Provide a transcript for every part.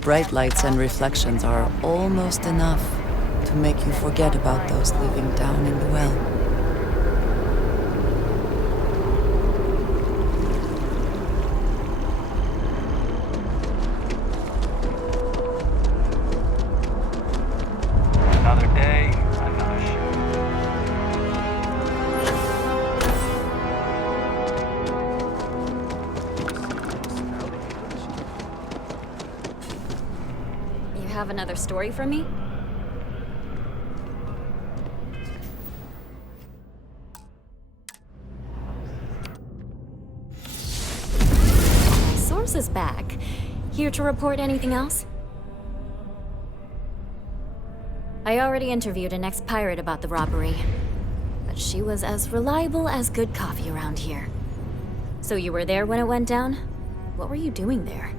bright lights and reflections are almost enough to make you forget about those living down in the well. Another day, another shoot. You have another story for me? My source is back. Here to report anything else? I already interviewed an ex-pirate about the robbery, but she was as reliable as good coffee around here. So you were there when it went down? What were you doing there?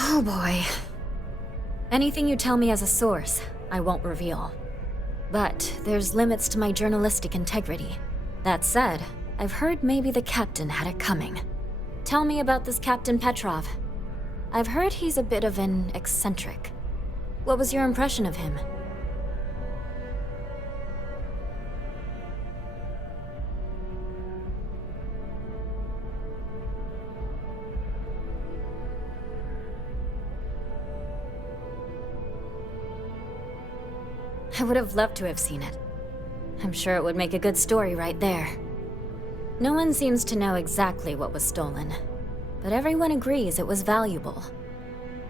Oh boy. Anything you tell me as a source, I won't reveal. But there's limits to my journalistic integrity. That said, I've heard maybe the captain had it coming. Tell me about this Captain Petrov. I've heard he's a bit of an eccentric. What was your impression of him? I would have loved to have seen it. I'm sure it would make a good story right there. No one seems to know exactly what was stolen, but everyone agrees it was valuable.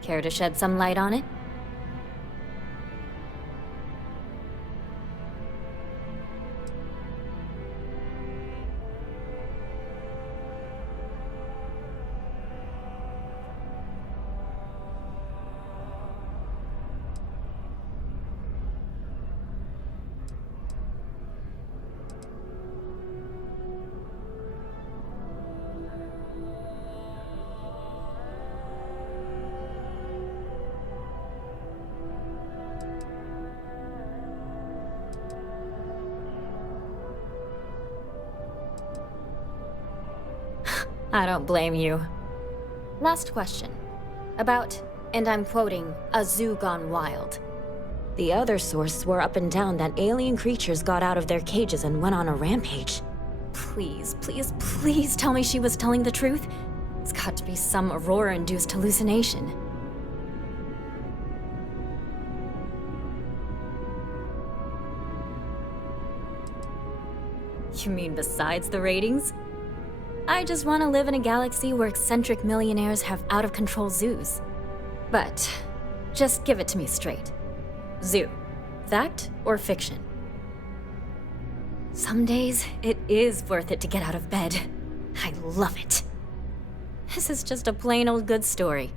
Care to shed some light on it? I don't blame you. Last question. About, and I'm quoting, a zoo gone wild. The other source swore up and down that alien creatures got out of their cages and went on a rampage. Please, please, please tell me she was telling the truth. It's got to be some Aurora-induced hallucination. You mean besides the ratings? I just want to live in a galaxy where eccentric millionaires have out-of-control zoos. But, just give it to me straight. Zoo. Fact or fiction? Some days, it is worth it to get out of bed. I love it. This is just a plain old good story.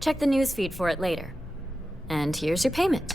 Check the newsfeed for it later. And here's your payment.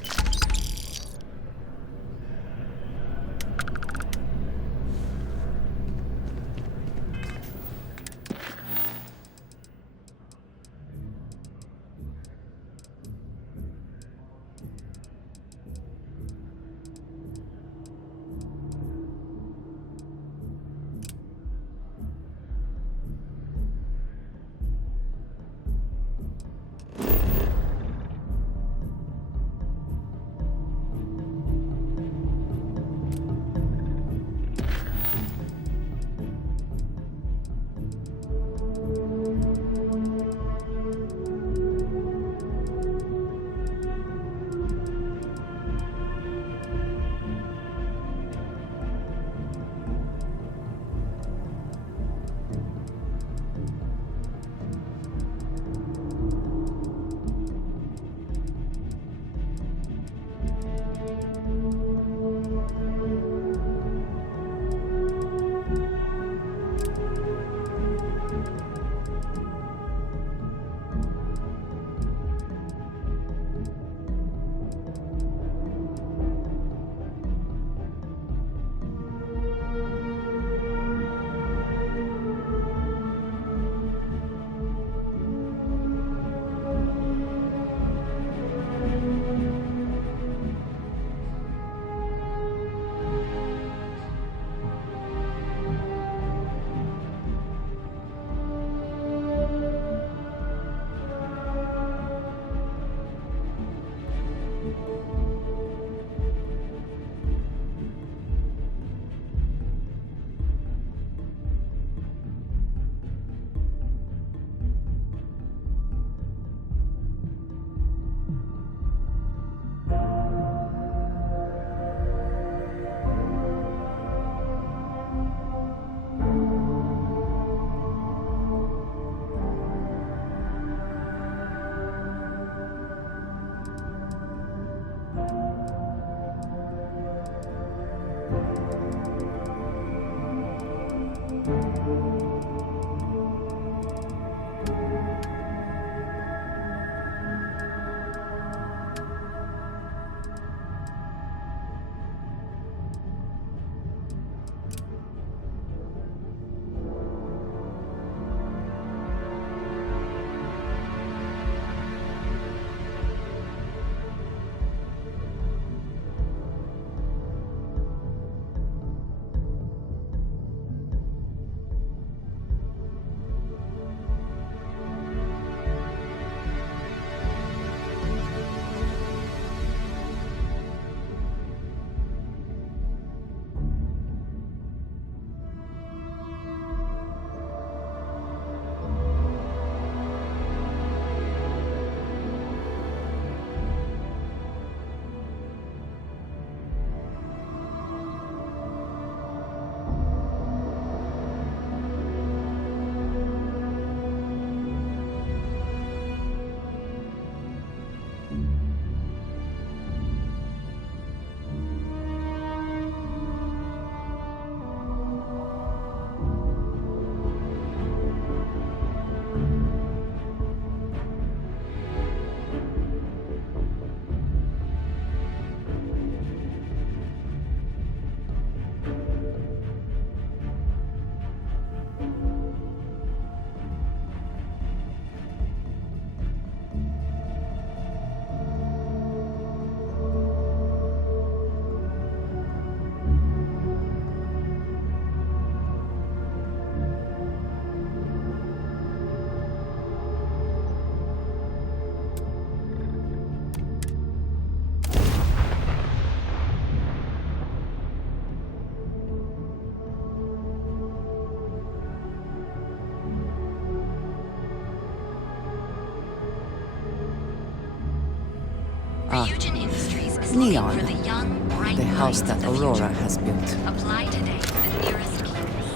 Ryujin Industries is Neon. looking for the young, bright The house minds that of the Aurora future. has built. Apply today to the nearest campus.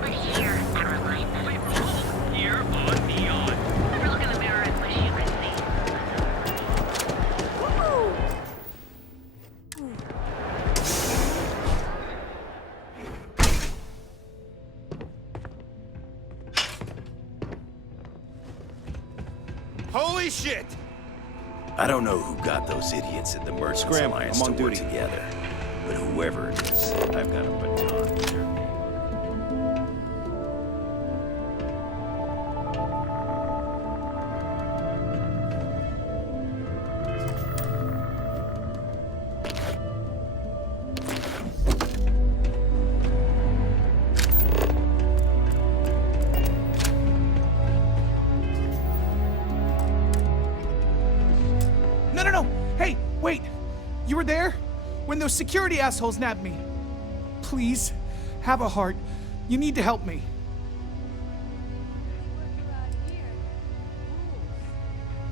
We're here, Caroline. Here on Neon. Never look in the mirror and wish you could see. Holy shit! I don't know who got those idiots in the Merchants Scram, Alliance I'm on to work duty. together, but whoever it is, I've got a baton to their name. No! Hey, wait! You were there? When those security assholes nabbed me. Please, have a heart. You need to help me.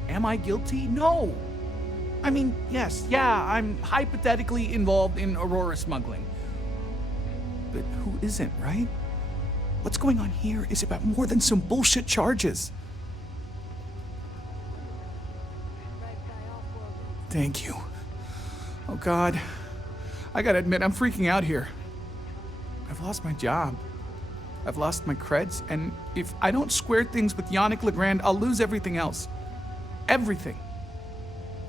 Am I guilty? No! I mean, yes, yeah, I'm hypothetically involved in Aurora smuggling. But who isn't, right? What's going on here is about more than some bullshit charges. Thank you. Oh God. I gotta admit, I'm freaking out here. I've lost my job. I've lost my creds, and if I don't square things with Yannick Legrand, I'll lose everything else. Everything.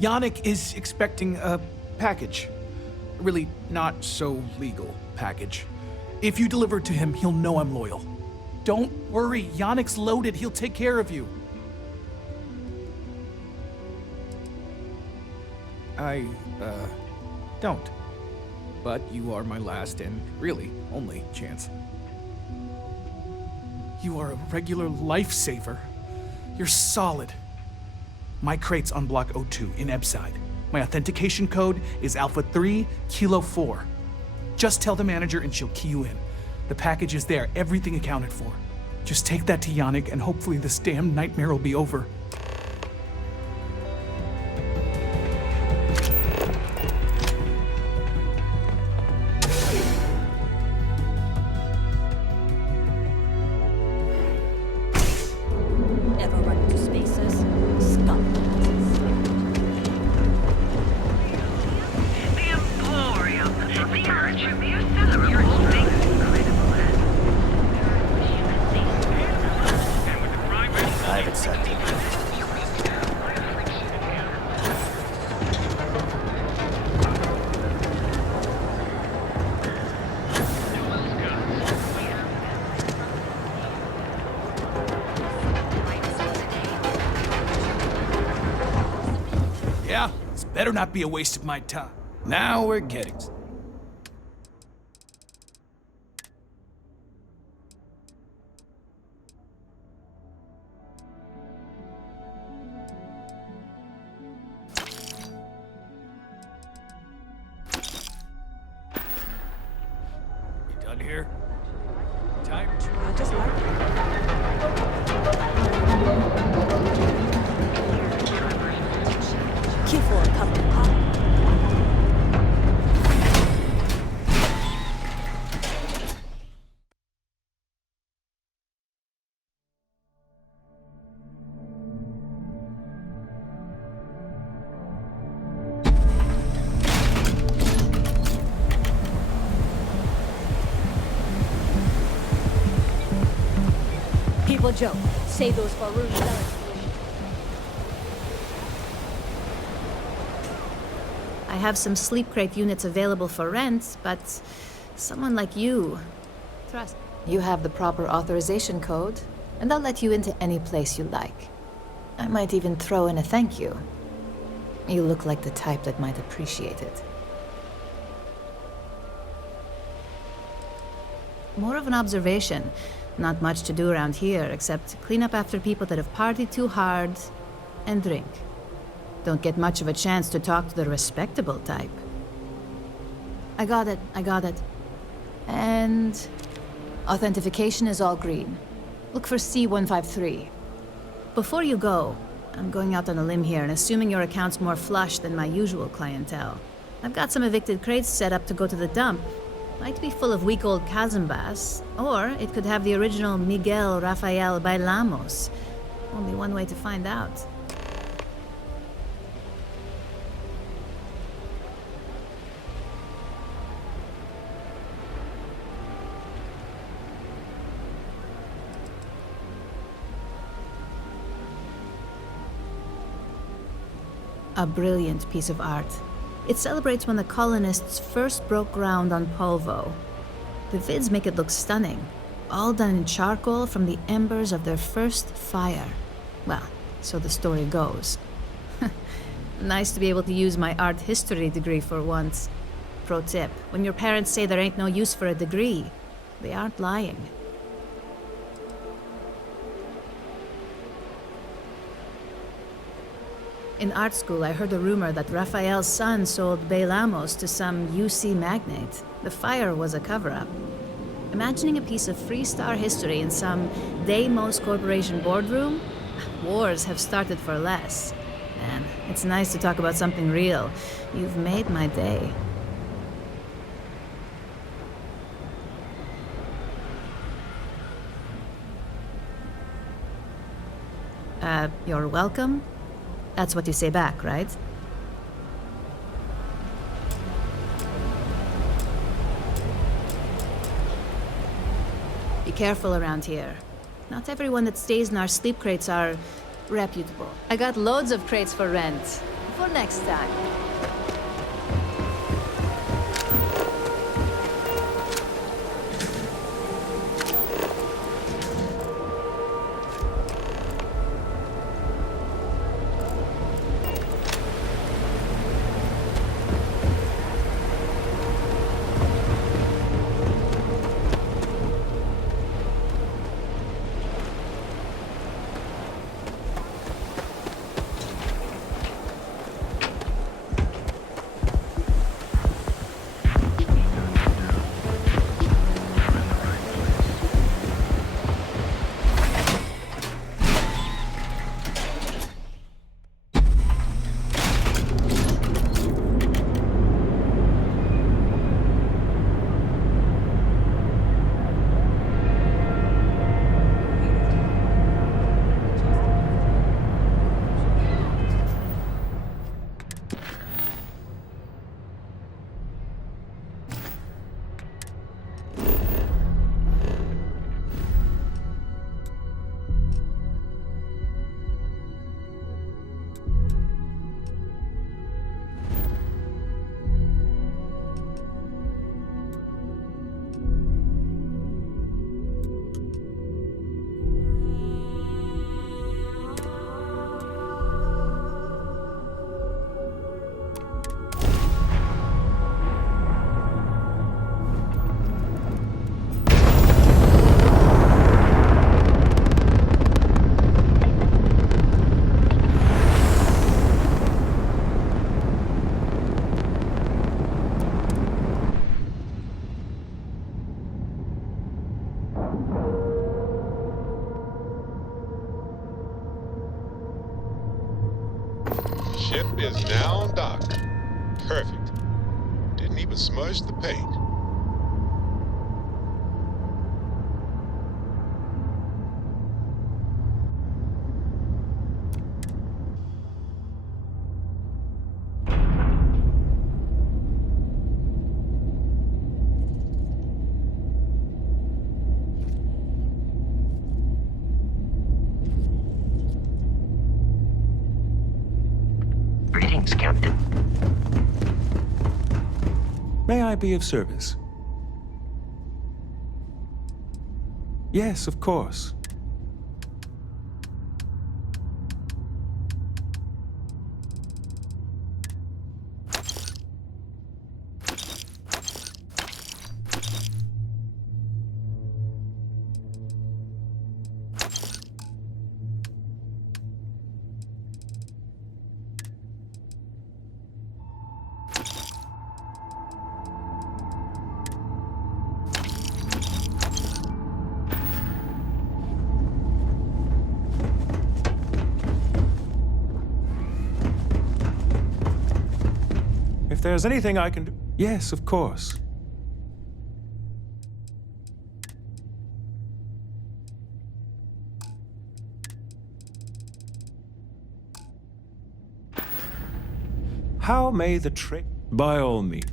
Yannick is expecting a package. A really not so legal package. If you deliver it to him, he'll know I'm loyal. Don't worry, Yannick's loaded. He'll take care of you. I don't. But you are my last and really only chance. You are a regular lifesaver. You're solid. My crate's on Block O2 in Ebside. My authentication code is Alpha 3 Kilo 4. Just tell the manager and she'll key you in. The package is there, everything accounted for. Just take that to Yannick and hopefully this damn nightmare will be over. Ever run into spaces? Scum. The Emporium, the Archimere Center, your strength is incredible. I haven't sat down. Yeah, this better not be a waste of my time. Now we're getting... You done here? Time to... Q for a cup of coffee. People joke. Save those for room sellers. I have some sleep crate units available for rent, but someone like you, trust. You have the proper authorization code, and I'll let you into any place you like. I might even throw in a thank you. You look like the type that might appreciate it. More of an observation. Not much to do around here, except clean up after people that have partied too hard and drink. Don't get much of a chance to talk to the respectable type. I got it. And authentication is all green. Look for C153. Before you go, I'm going out on a limb here and assuming your account's more flush than my usual clientele. I've got some evicted crates set up to go to the dump. Might be full of week-old Cazimbas, or it could have the original Miguel Rafael Bailamos. Only one way to find out. A brilliant piece of art. It celebrates when the colonists first broke ground on Polvo. The vids make it look stunning, all done in charcoal from the embers of their first fire. Well, so the story goes. Nice to be able to use my art history degree for once. Pro tip, when your parents say there ain't no use for a degree, they aren't lying. In art school, I heard a rumor that Rafael's son sold Bailamos to some UC magnate. The fire was a cover-up. Imagining a piece of Freestar history in some Deimos Corporation boardroom? Wars have started for less. Man, it's nice to talk about something real. You've made my day. You're welcome? That's what you say back, right? Be careful around here. Not everyone that stays in our sleep crates are reputable. I got loads of crates for rent. For next time. Ship is now docked. Perfect. Didn't even smudge the paint. Greetings, Captain. May I be of service? Yes, of course. there's anything I can do... Yes, of course. How may the trade... By all means.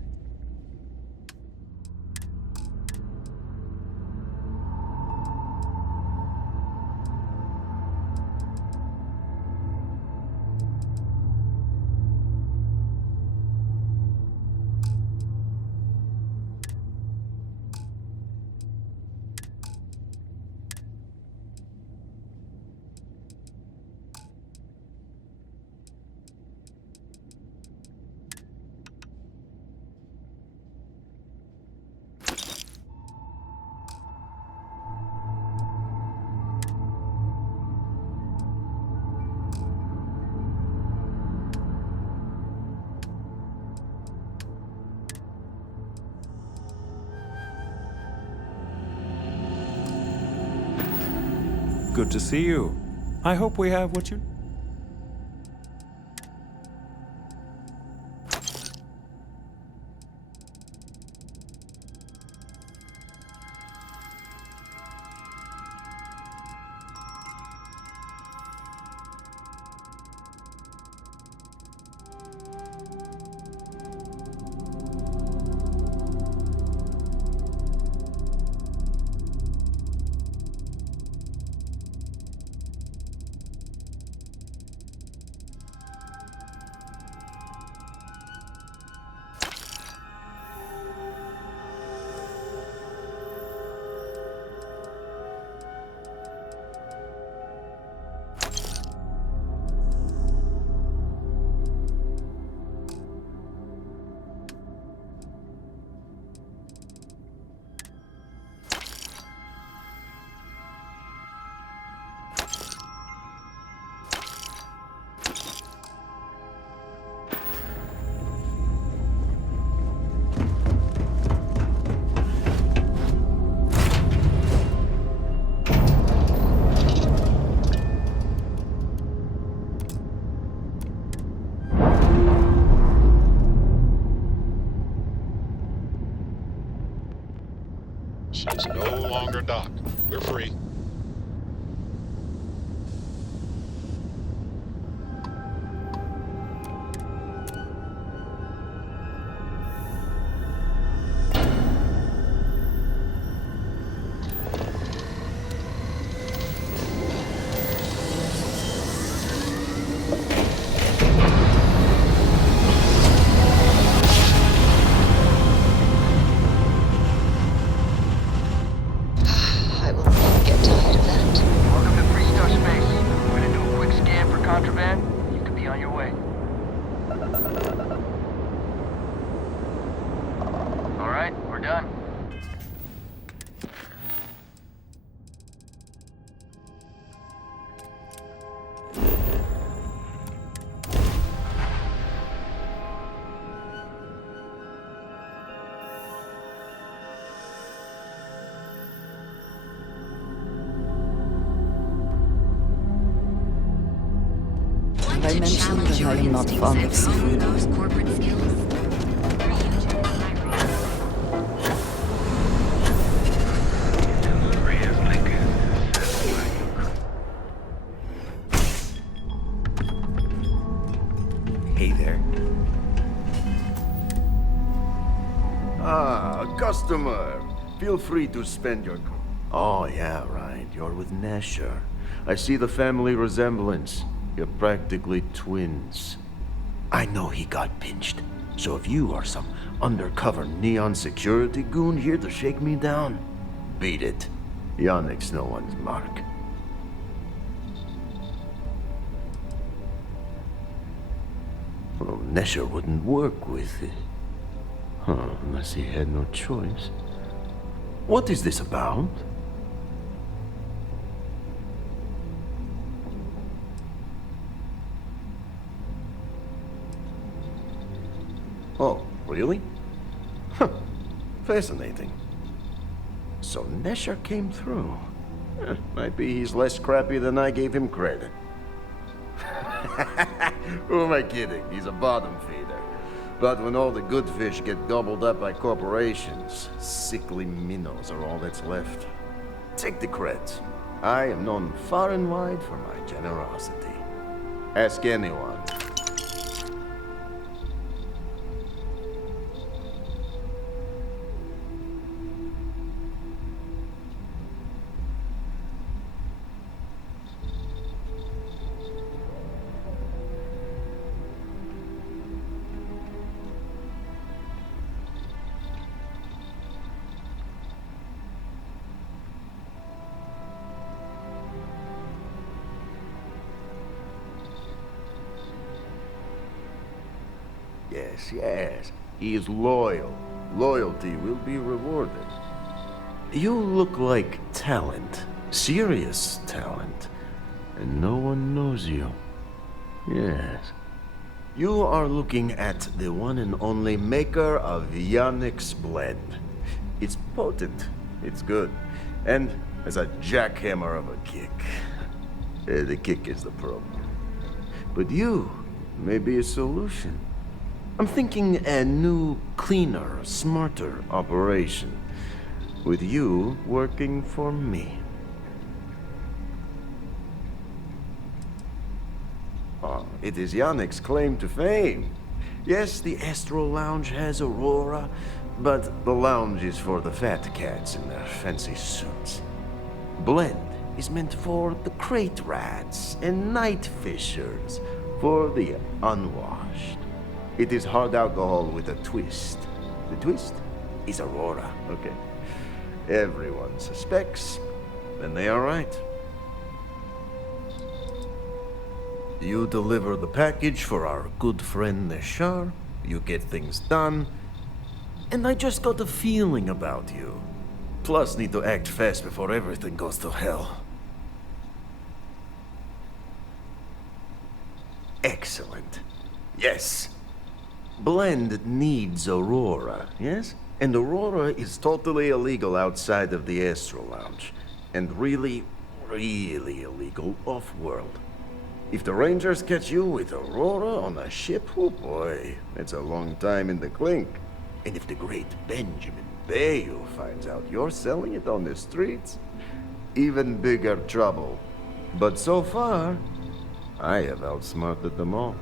Good to see you. I hope we have what you... Ship's no longer docked. We're free. I will never get tired of that. Welcome to Freestar Space. We're gonna do a quick scan for contraband. You can be on your way. All right, we're done. I mentioned that I am not fond of seafood. Hey there. Ah, a customer. Feel free to spend your... Oh, yeah, right. You're with Nesher. I see the family resemblance. You're practically twins. I know he got pinched. So if you are some undercover neon security goon here to shake me down, beat it. Yannick's no one's mark. Well, Nesher wouldn't work with it. Huh, unless he had no choice. What is this about? Oh, really? Huh. Fascinating. So Nesher came through. Might be he's less crappy than I gave him credit. Who am I kidding? He's a bottom feeder. But when all the good fish get gobbled up by corporations, sickly minnows are all that's left. Take the creds. I am known far and wide for my generosity. Ask anyone. Yes. He is loyal. Loyalty will be rewarded. You look like talent. Serious talent. And no one knows you. Yes. You are looking at the one and only maker of Yannick's blend. It's potent. It's good. And has a jackhammer of a kick. The kick is the problem. But you may be a solution. I'm thinking a new, cleaner, smarter operation. With you working for me. Oh, it is Yannick's claim to fame. Yes, the Astro Lounge has Aurora, but the lounge is for the fat cats in their fancy suits. Blend is meant for the crate rats and night fishers, for the unwashed. It is hard alcohol with a twist. The twist is Aurora, okay? Everyone suspects, then they are right. You deliver the package for our good friend Neshar, you get things done, and I just got a feeling about you. Plus need to act fast before everything goes to hell. Excellent. Yes. Blend needs Aurora, yes? And Aurora is totally illegal outside of the Astro Lounge. And really, really illegal off-world. If the Rangers catch you with Aurora on a ship, oh boy, it's a long time in the clink. And if the great Benjamin Bayou finds out you're selling it on the streets, even bigger trouble. But so far, I have outsmarted them all.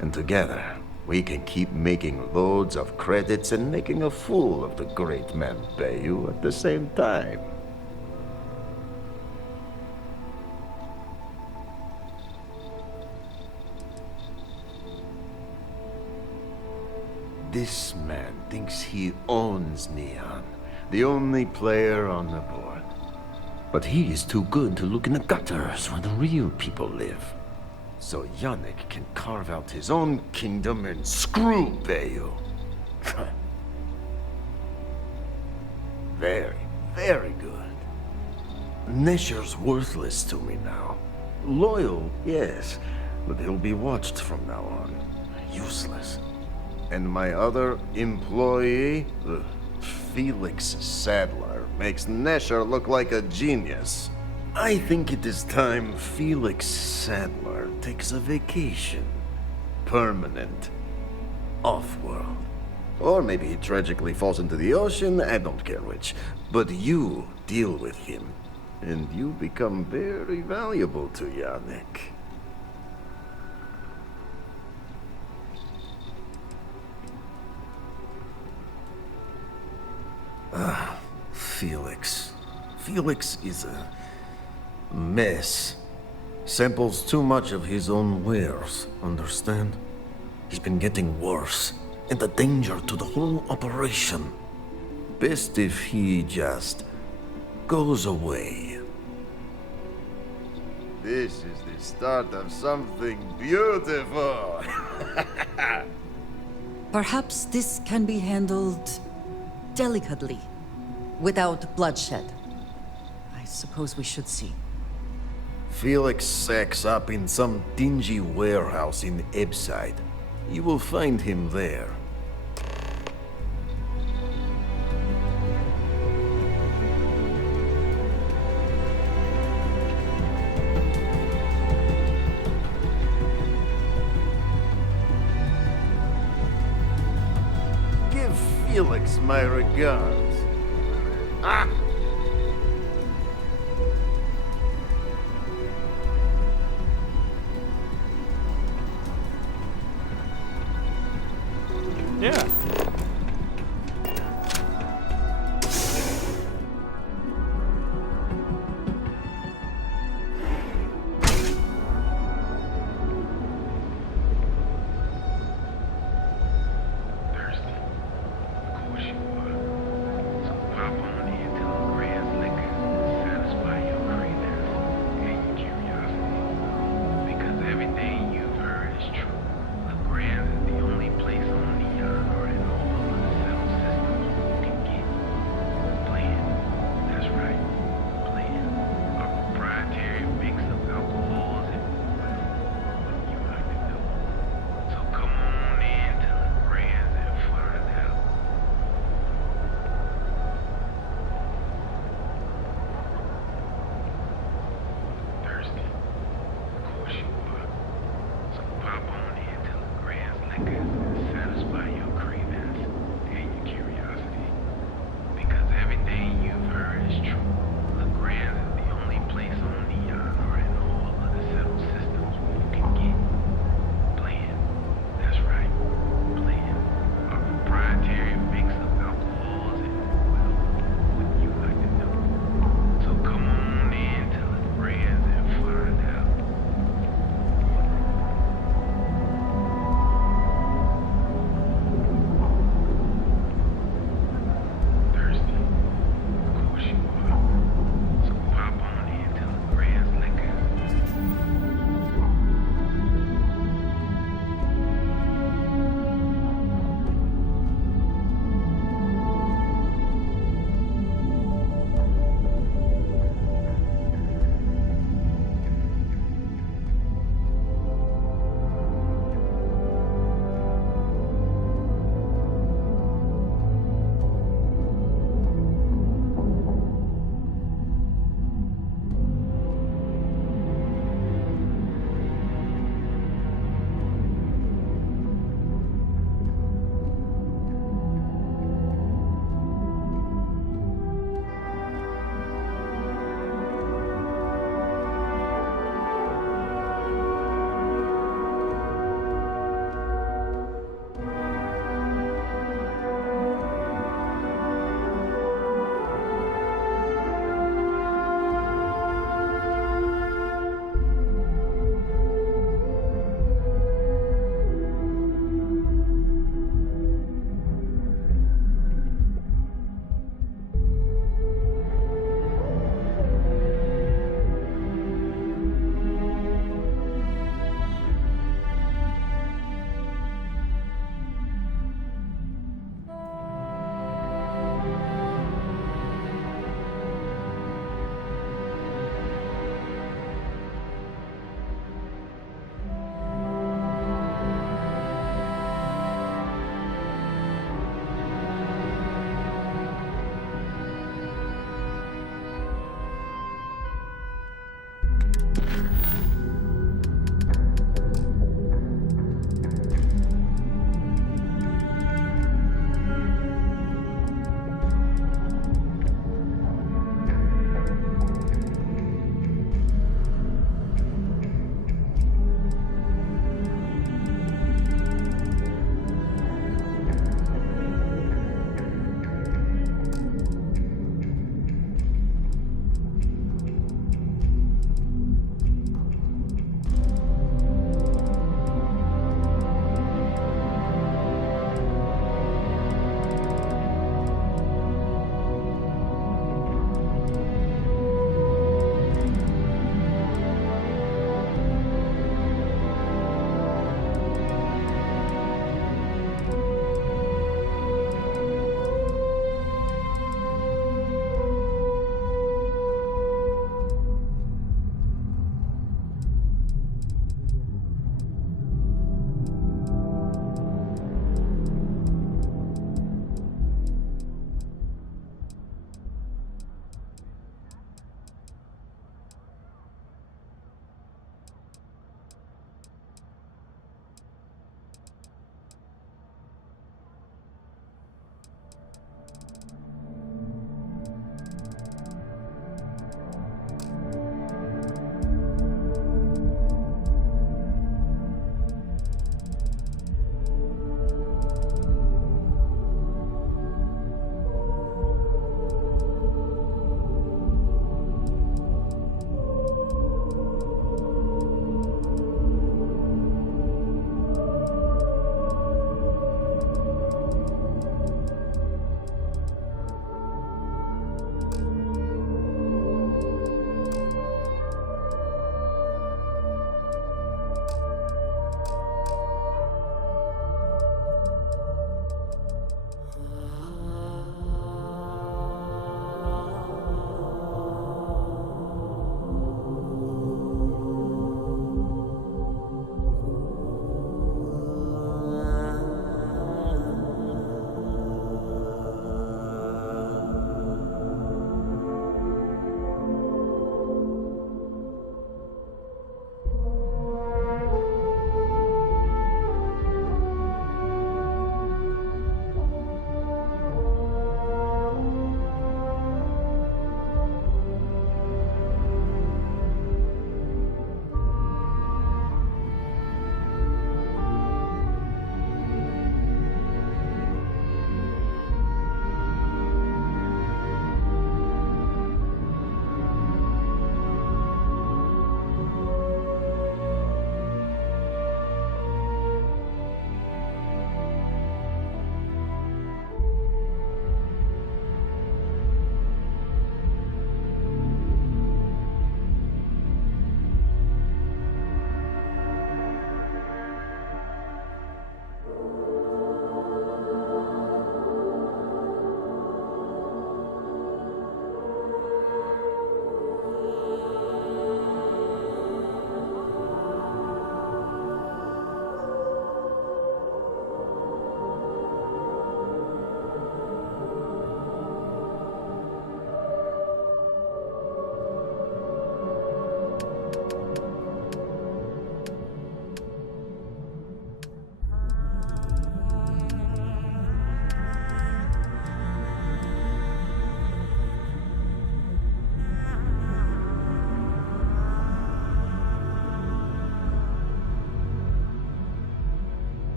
And together, we can keep making loads of credits and making a fool of the great man Bayou at the same time. This man thinks he owns Neon, the only player on the board. But he is too good to look in the gutters where the real people live. So Yannick can carve out his own kingdom and screw Bayou. Very, very good. Nesher's worthless to me now. Loyal, yes, but he'll be watched from now on. Useless. And my other employee, Felix Sadler, makes Nesher look like a genius. I think it is time Felix Sadler takes a vacation. Permanent. Off-world. Or maybe he tragically falls into the ocean, I don't care which. But you deal with him, and you become very valuable to Yannick. Felix. Felix is a mess. Samples too much of his own wares, understand? He's been getting worse, and a danger to the whole operation. Best if he just goes away. This is the start of something beautiful. Perhaps this can be handled delicately, without bloodshed. I suppose we should see. Felix sacks up in some dingy warehouse in Ebside. You will find him there. Felix my regards. Ah! Yeah.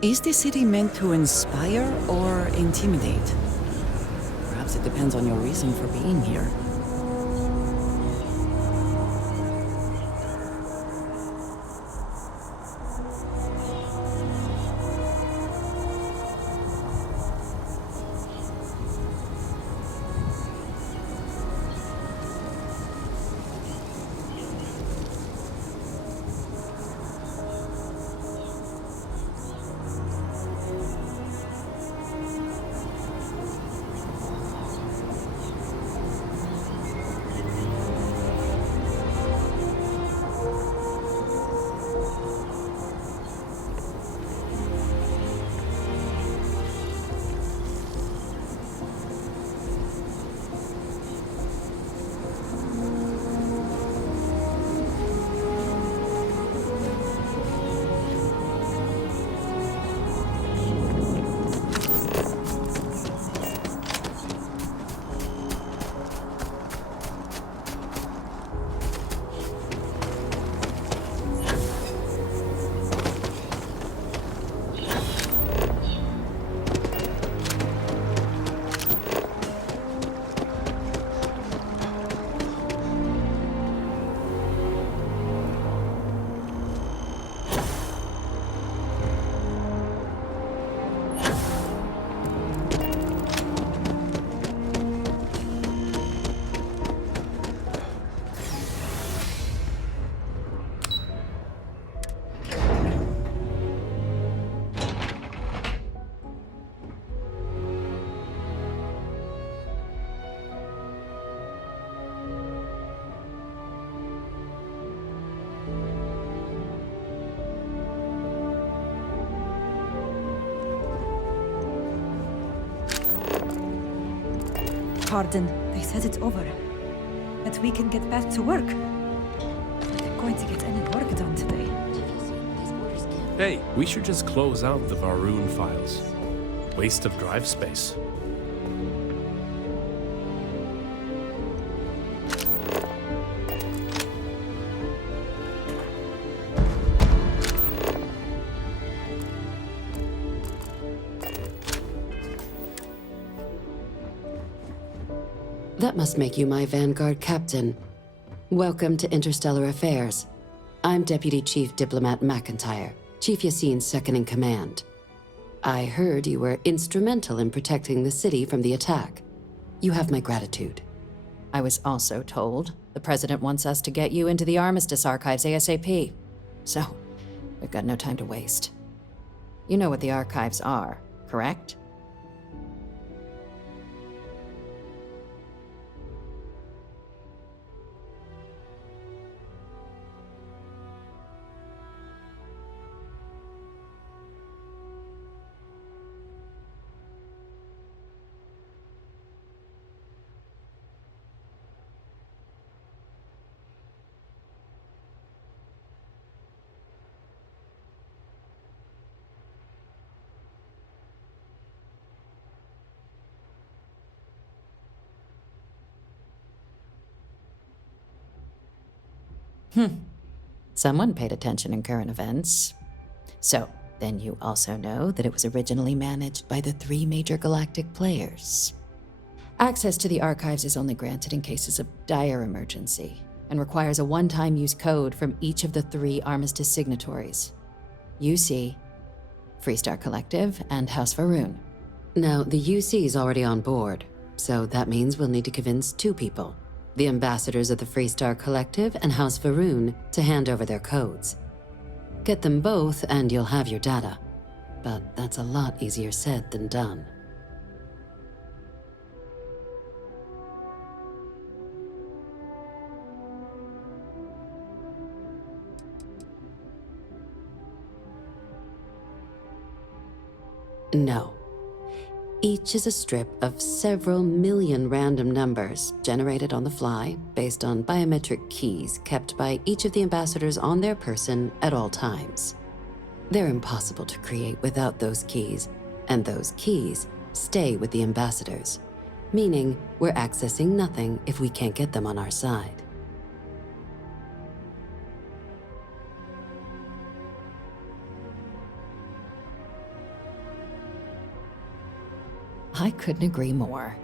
Is the city meant to inspire or intimidate? Perhaps it depends on your reason for being here. Pardon, they said it's over. That we can get back to work. Are they going to get any work done today? Hey, we should just close out the Varun files. Waste of drive space. That must make you my Vanguard captain. Welcome to Interstellar Affairs. I'm Deputy Chief Diplomat McIntyre, Chief Yassine's second-in-command. I heard you were instrumental in protecting the city from the attack. You have my gratitude. I was also told the President wants us to get you into the Armistice archives ASAP. So, we've got no time to waste. You know what the archives are, correct? Someone paid attention in current events. So, then you also know that it was originally managed by the 3 major galactic players. Access to the archives is only granted in cases of dire emergency, and requires a one-time use code from each of the 3 Armistice signatories. UC, Freestar Collective, and House Varun. Now, the UC is already on board, so that means we'll need to convince 2 people. The ambassadors of the Freestar Collective and House Varun to hand over their codes. Get them both and you'll have your data. But that's a lot easier said than done. No. Each is a strip of several million random numbers generated on the fly based on biometric keys kept by each of the ambassadors on their person at all times. They're impossible to create without those keys, and those keys stay with the ambassadors, meaning we're accessing nothing if we can't get them on our side. I couldn't agree more.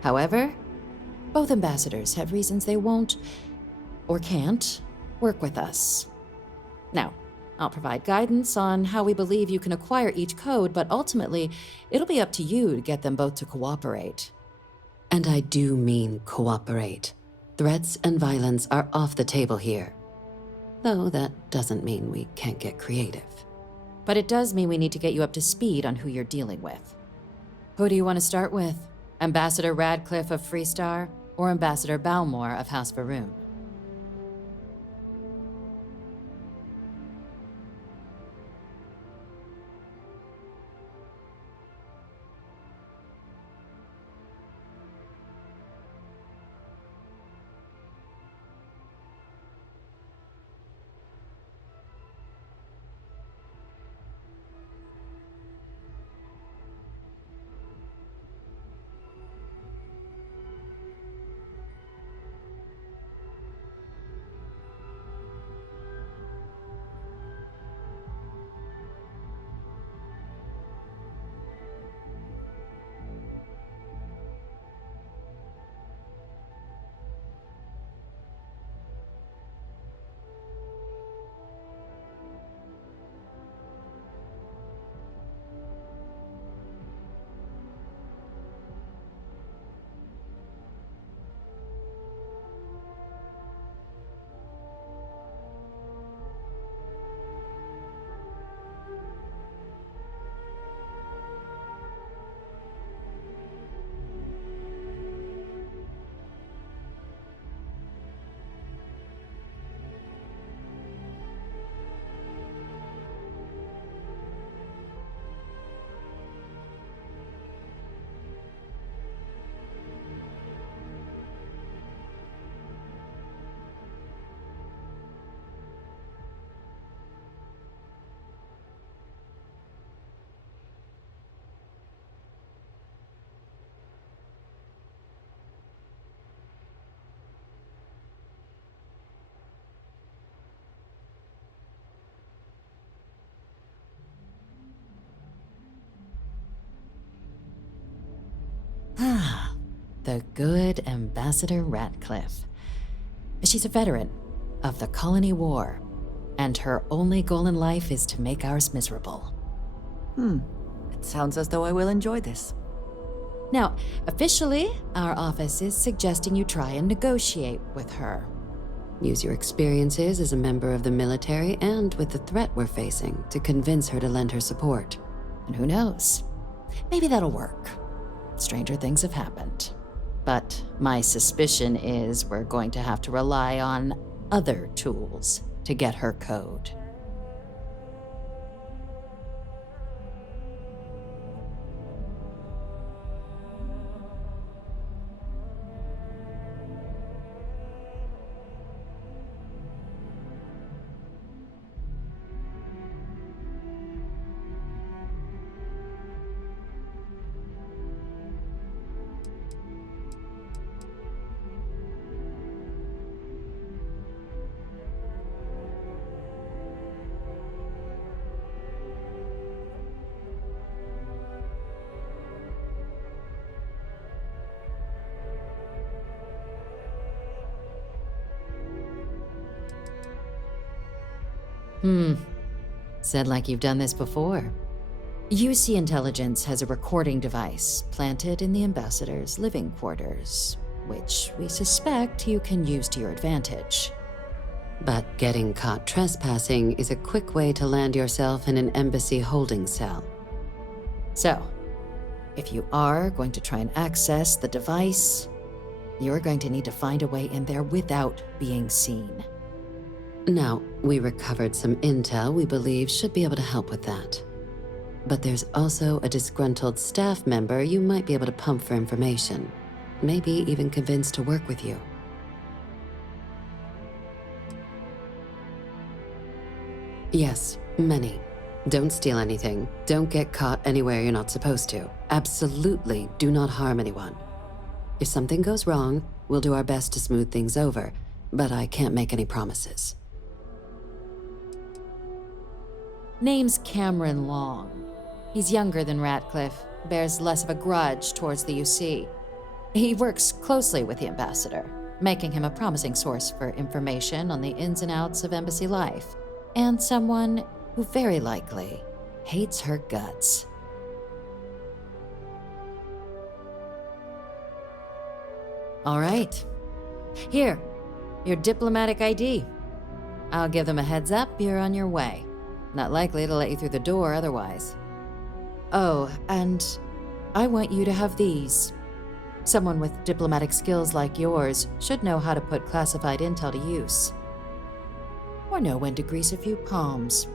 However, both ambassadors have reasons they won't, or can't, work with us. Now, I'll provide guidance on how we believe you can acquire each code, but ultimately, it'll be up to you to get them both to cooperate. And I do mean cooperate. Threats and violence are off the table here. Though that doesn't mean we can't get creative. But it does mean we need to get you up to speed on who you're dealing with. Who do you want to start with? Ambassador Radcliffe of Freestar, or Ambassador Balmore of House Varun? Ah, the good Ambassador Radcliffe. She's a veteran of the Colony War, and her only goal in life is to make ours miserable. It sounds as though I will enjoy this. Now, officially, our office is suggesting you try and negotiate with her. Use your experiences as a member of the military and with the threat we're facing to convince her to lend her support. And who knows? Maybe that'll work. Stranger things have happened. But my suspicion is we're going to have to rely on other tools to get her code. Said like you've done this before. UC Intelligence has a recording device planted in the ambassador's living quarters, which we suspect you can use to your advantage. But getting caught trespassing is a quick way to land yourself in an embassy holding cell. So, if you are going to try and access the device, you're going to need to find a way in there without being seen. Now, we recovered some intel we believe should be able to help with that. But there's also a disgruntled staff member you might be able to pump for information. Maybe even convince to work with you. Yes, many. Don't steal anything. Don't get caught anywhere you're not supposed to. Absolutely do not harm anyone. If something goes wrong, we'll do our best to smooth things over, but I can't make any promises. Name's Cameron Long. He's younger than Ratcliffe, bears less of a grudge towards the UC. He works closely with the ambassador, making him a promising source for information on the ins and outs of embassy life, and someone who very likely hates her guts. All right. Here, your diplomatic ID. I'll give them a heads up, you're on your way. Not likely to let you through the door otherwise. Oh, and I want you to have these. Someone with diplomatic skills like yours should know how to put classified intel to use. Or know when to grease a few palms.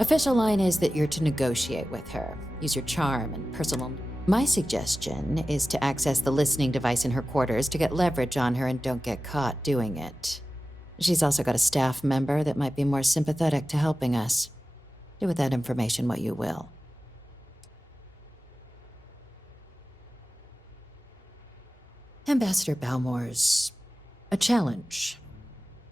Official line is that you're to negotiate with her. Use your charm and personal... My suggestion is to access the listening device in her quarters to get leverage on her and don't get caught doing it. She's also got a staff member that might be more sympathetic to helping us. Do with that information what you will. Ambassador Balmore's a challenge.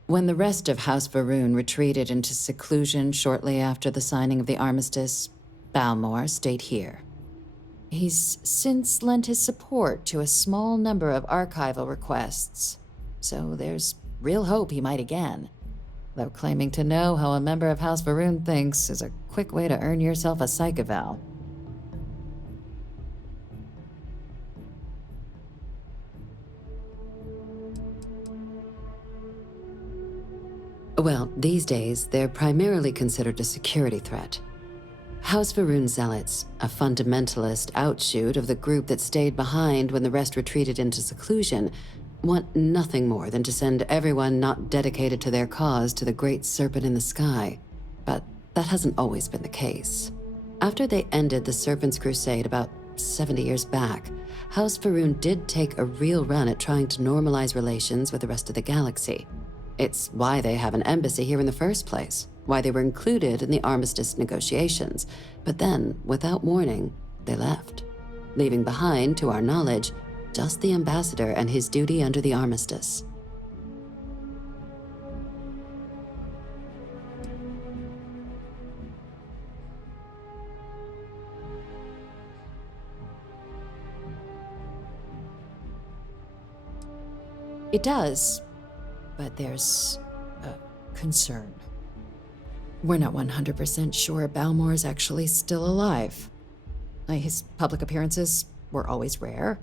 When the rest of House Varun retreated into seclusion shortly after the signing of the armistice, Balmore stayed here. He's since lent his support to a small number of archival requests, so there's real hope he might again. Though claiming to know how a member of House Varun thinks is a quick way to earn yourself a psych eval. Well, these days, they're primarily considered a security threat. House Varun Zealots, a fundamentalist outshoot of the group that stayed behind when the rest retreated into seclusion, want nothing more than to send everyone not dedicated to their cause to the great serpent in the sky. But that hasn't always been the case. After they ended the Serpent's Crusade about 70 years back, House Varun did take a real run at trying to normalize relations with the rest of the galaxy. It's why they have an embassy here in the first place, why they were included in the armistice negotiations. But then, without warning, they left, leaving behind, to our knowledge, just the ambassador and his duty under the armistice. It does, but there's a concern. We're not 100% sure Balmore's actually still alive. His public appearances were always rare,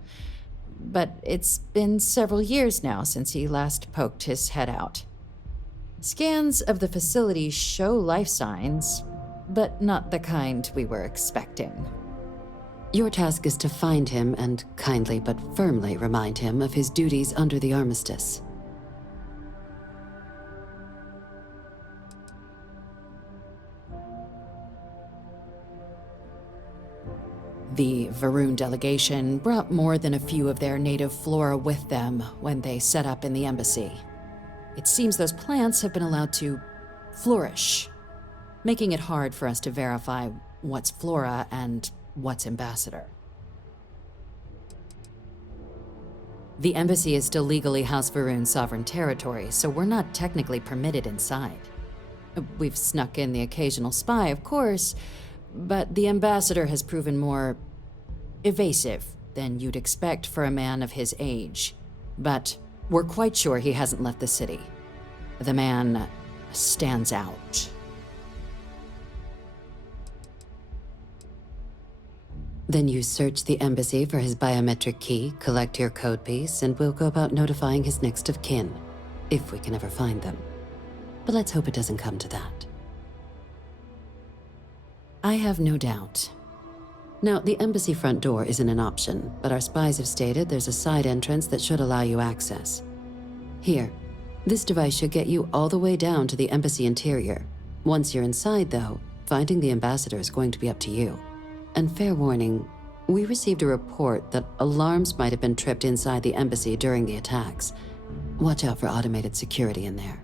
but it's been several years now since he last poked his head out. Scans of the facility show life signs, but not the kind we were expecting. Your task is to find him and kindly but firmly remind him of his duties under the armistice. The Varun delegation brought more than a few of their native flora with them when they set up in the embassy. It seems those plants have been allowed to flourish, making it hard for us to verify what's flora and what's ambassador. The embassy is still legally House Varun's sovereign territory, so we're not technically permitted inside. We've snuck in the occasional spy, of course, but the ambassador has proven more evasive than you'd expect for a man of his age. But we're quite sure he hasn't left the city. The man stands out. Then you search the embassy for his biometric key, collect your code piece, and we'll go about notifying his next of kin, if we can ever find them. But let's hope it doesn't come to that. I have no doubt. Now, the embassy front door isn't an option, but our spies have stated there's a side entrance that should allow you access. Here, this device should get you all the way down to the embassy interior. Once you're inside, though, finding the ambassador is going to be up to you. And fair warning, we received a report that alarms might have been tripped inside the embassy during the attacks. Watch out for automated security in there.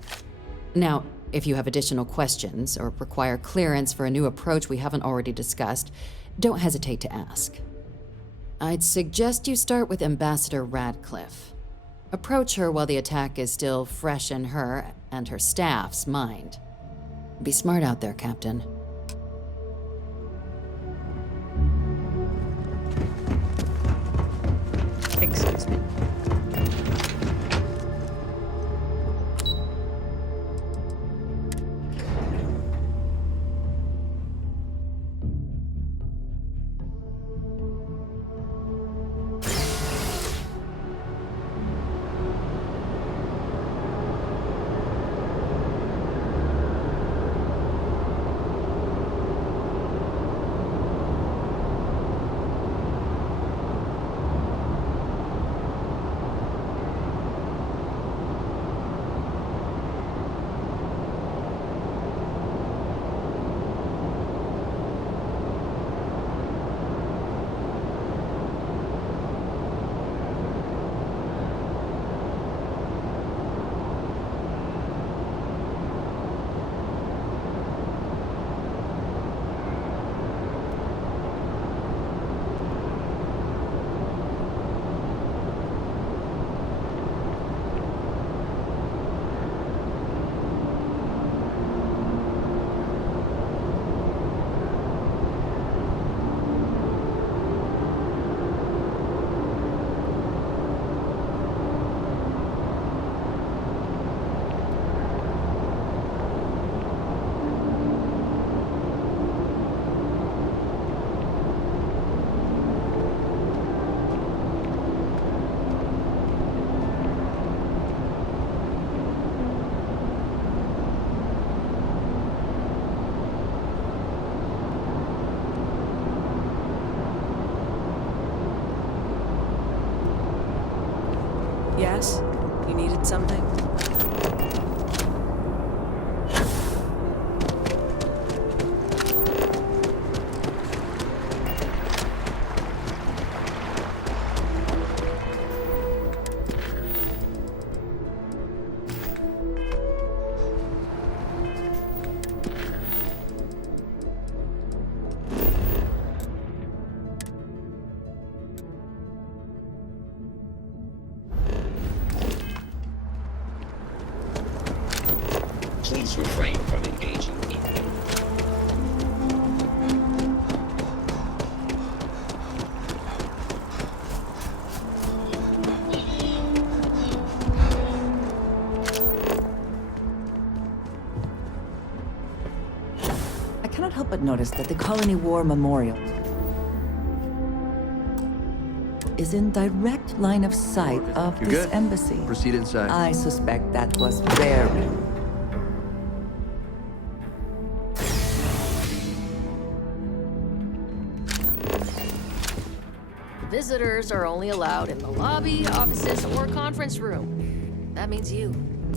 Now, if you have additional questions or require clearance for a new approach we haven't already discussed, don't hesitate to ask. I'd suggest you start with Ambassador Radcliffe. Approach her while the attack is still fresh in her and her staff's mind. Be smart out there, Captain. Excuse me. Yes? You needed something? Please refrain from engaging in them. I cannot help but notice that the Colony War Memorial is in direct line of sight of You this good? embassy. Proceed inside. I suspect that was very... Visitors are only allowed in the lobby, offices, or conference room. That means you.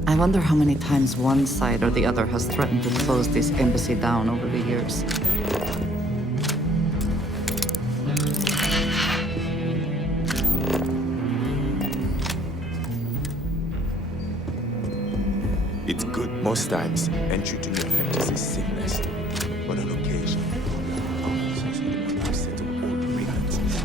I wonder how many times one side or the other has threatened to close this embassy down over the years. It's good most times entry to new adventures is seamless, but on occasion, officers will not settle old grievances.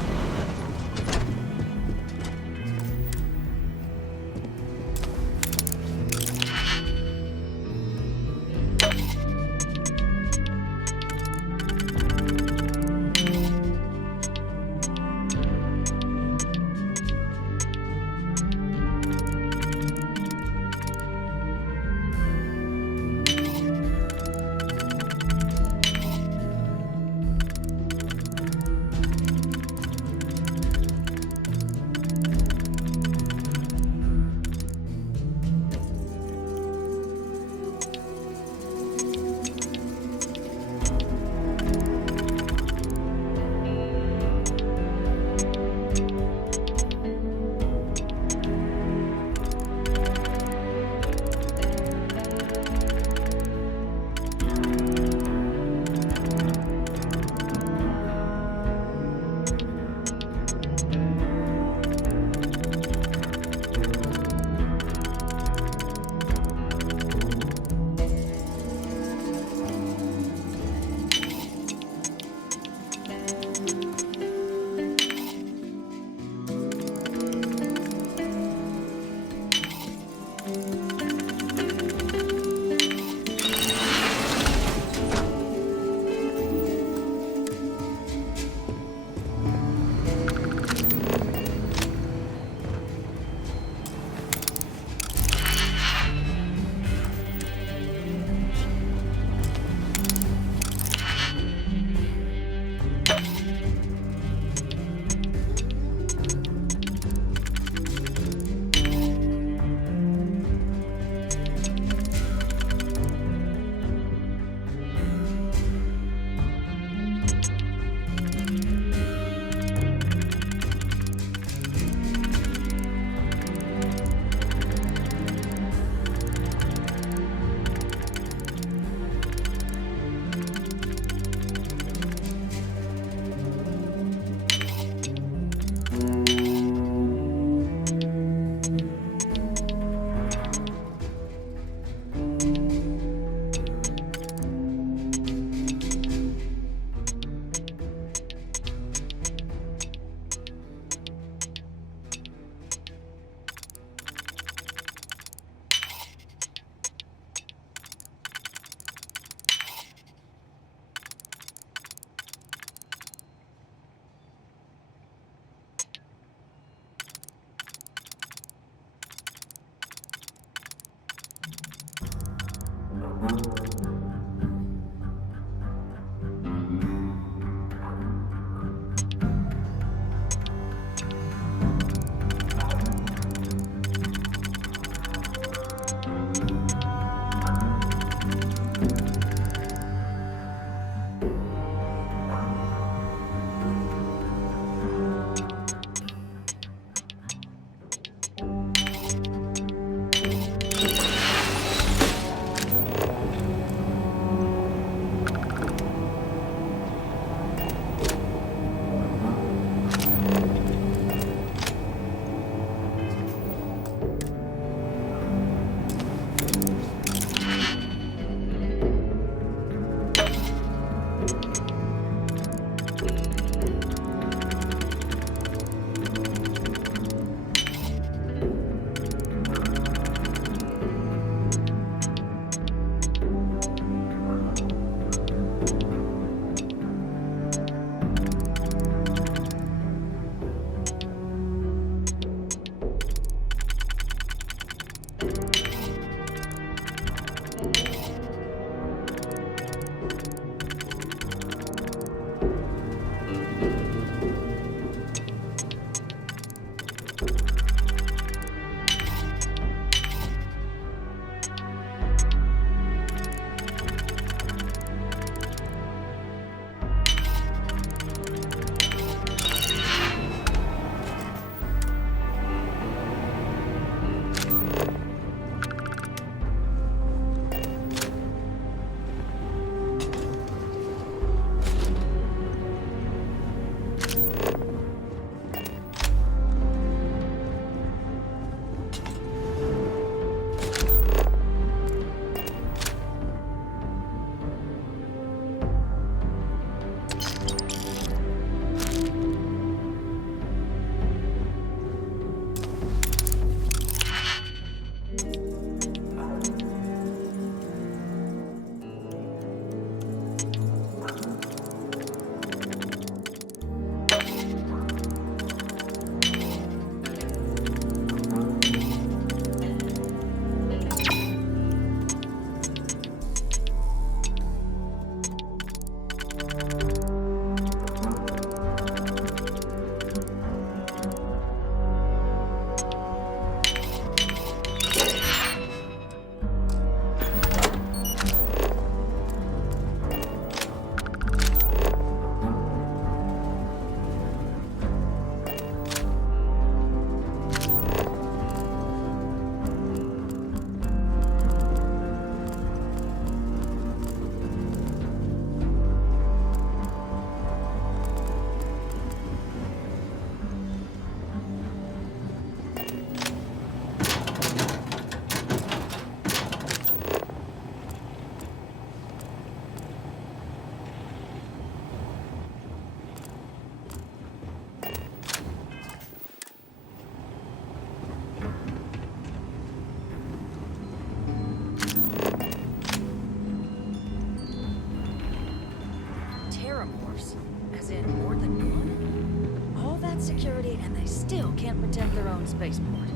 security, and they still can't protect their own spaceport.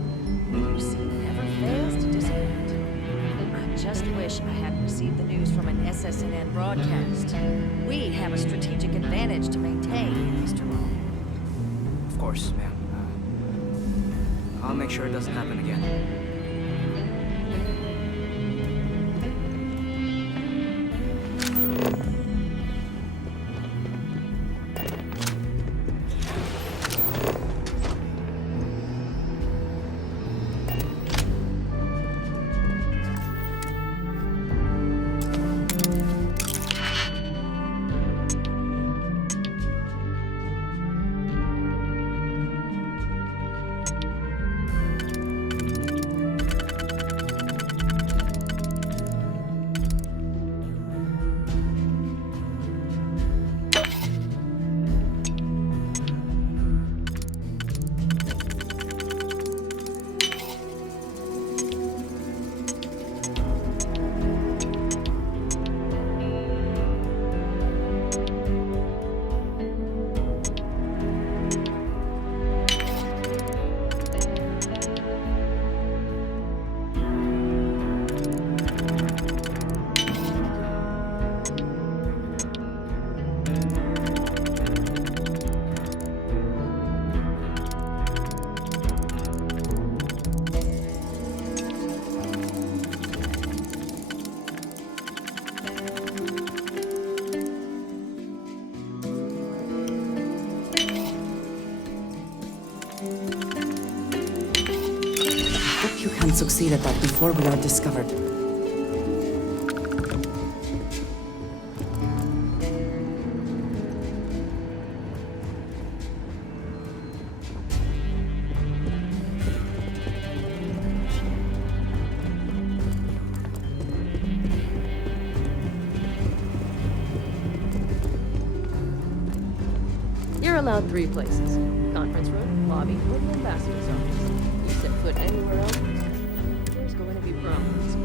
UC never fails to disappoint. I just wish I hadn't received the news from an SSNN broadcast. We have a strategic advantage to maintain, Mr. Long. Of course, ma'am. I'll make sure it doesn't happen again. succeed at that before we are discovered. You're allowed 3 places. Conference room, lobby, or the ambassador's office. You set foot anywhere else, there's going to be problems.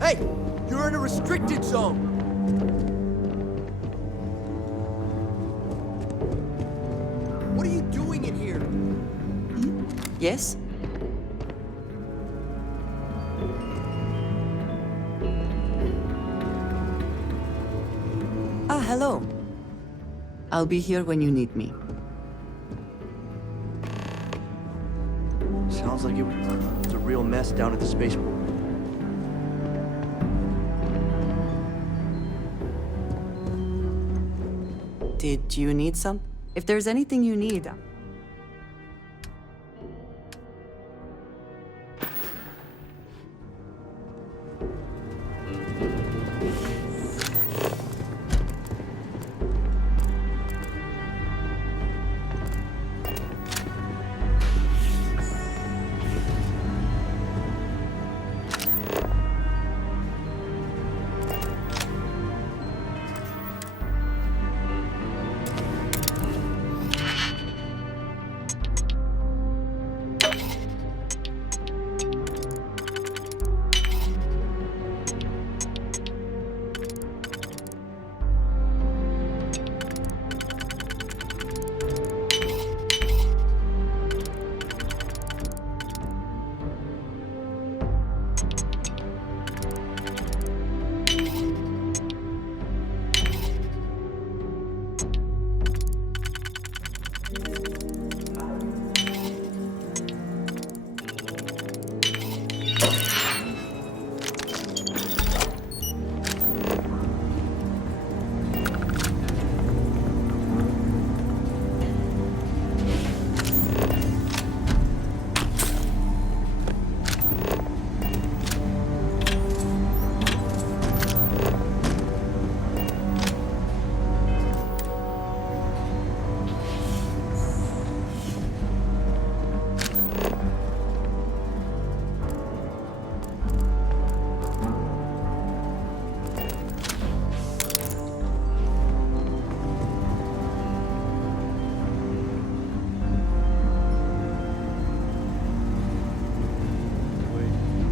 Hey! You're in a restricted zone! What are you doing in here? Yes? Ah, hello. I'll be here when you need me. Sounds like it was a real mess down at the spaceport. Did you need some? If there's anything you need,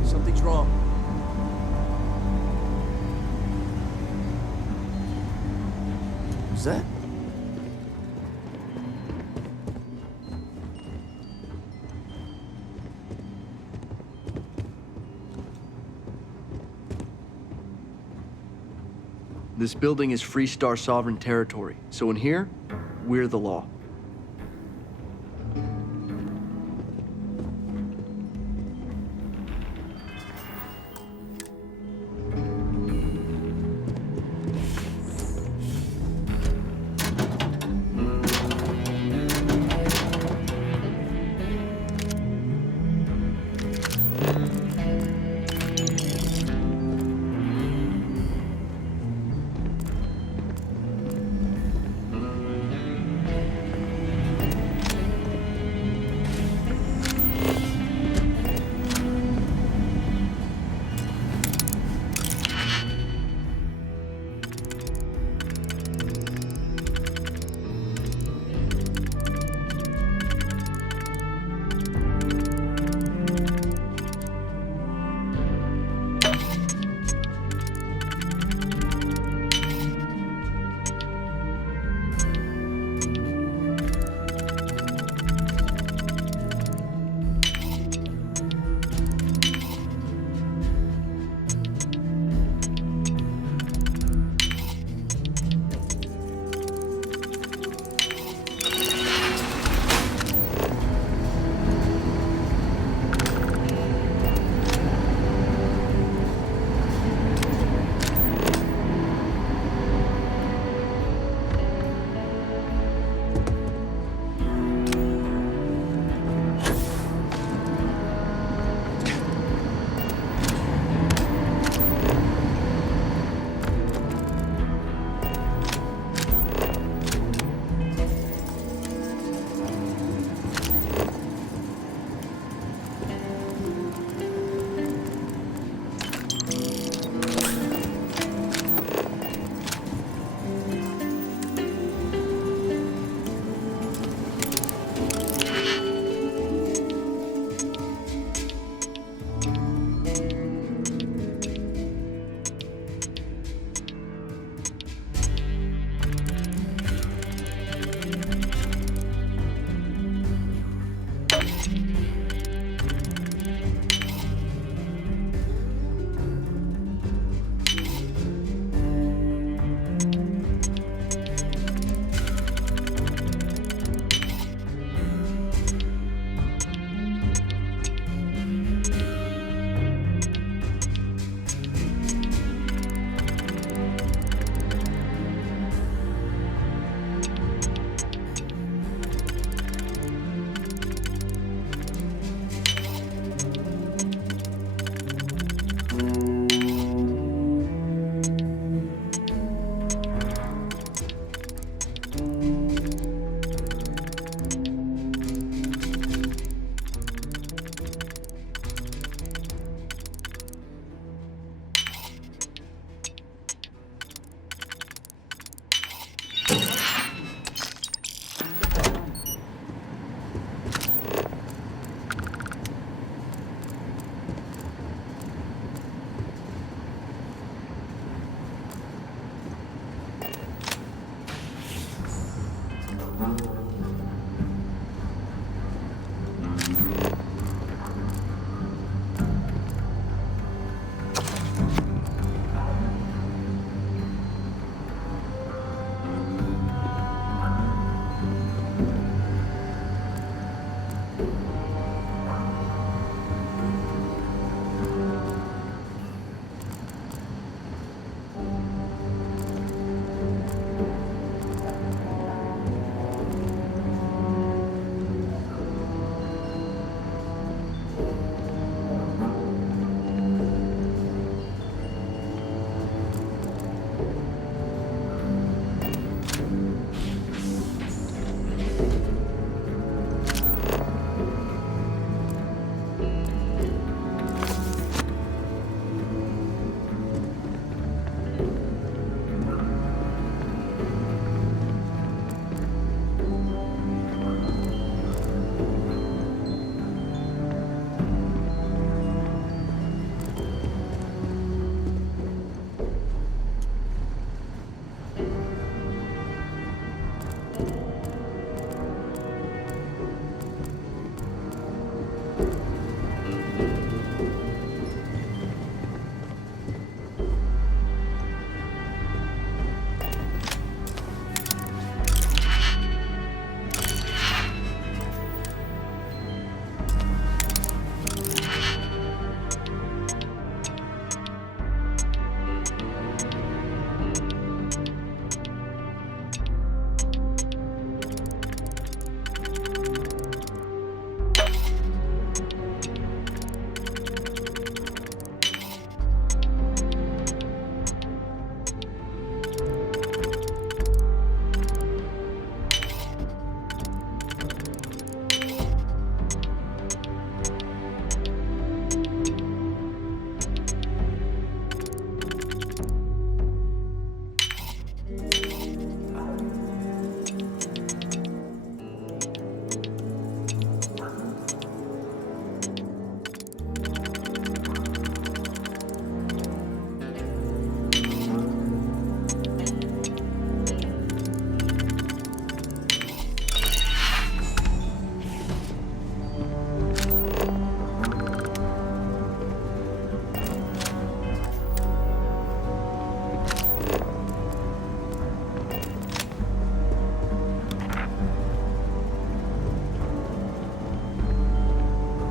Something's wrong. Who's that? This building is Free Star sovereign territory, so in here, we're the law.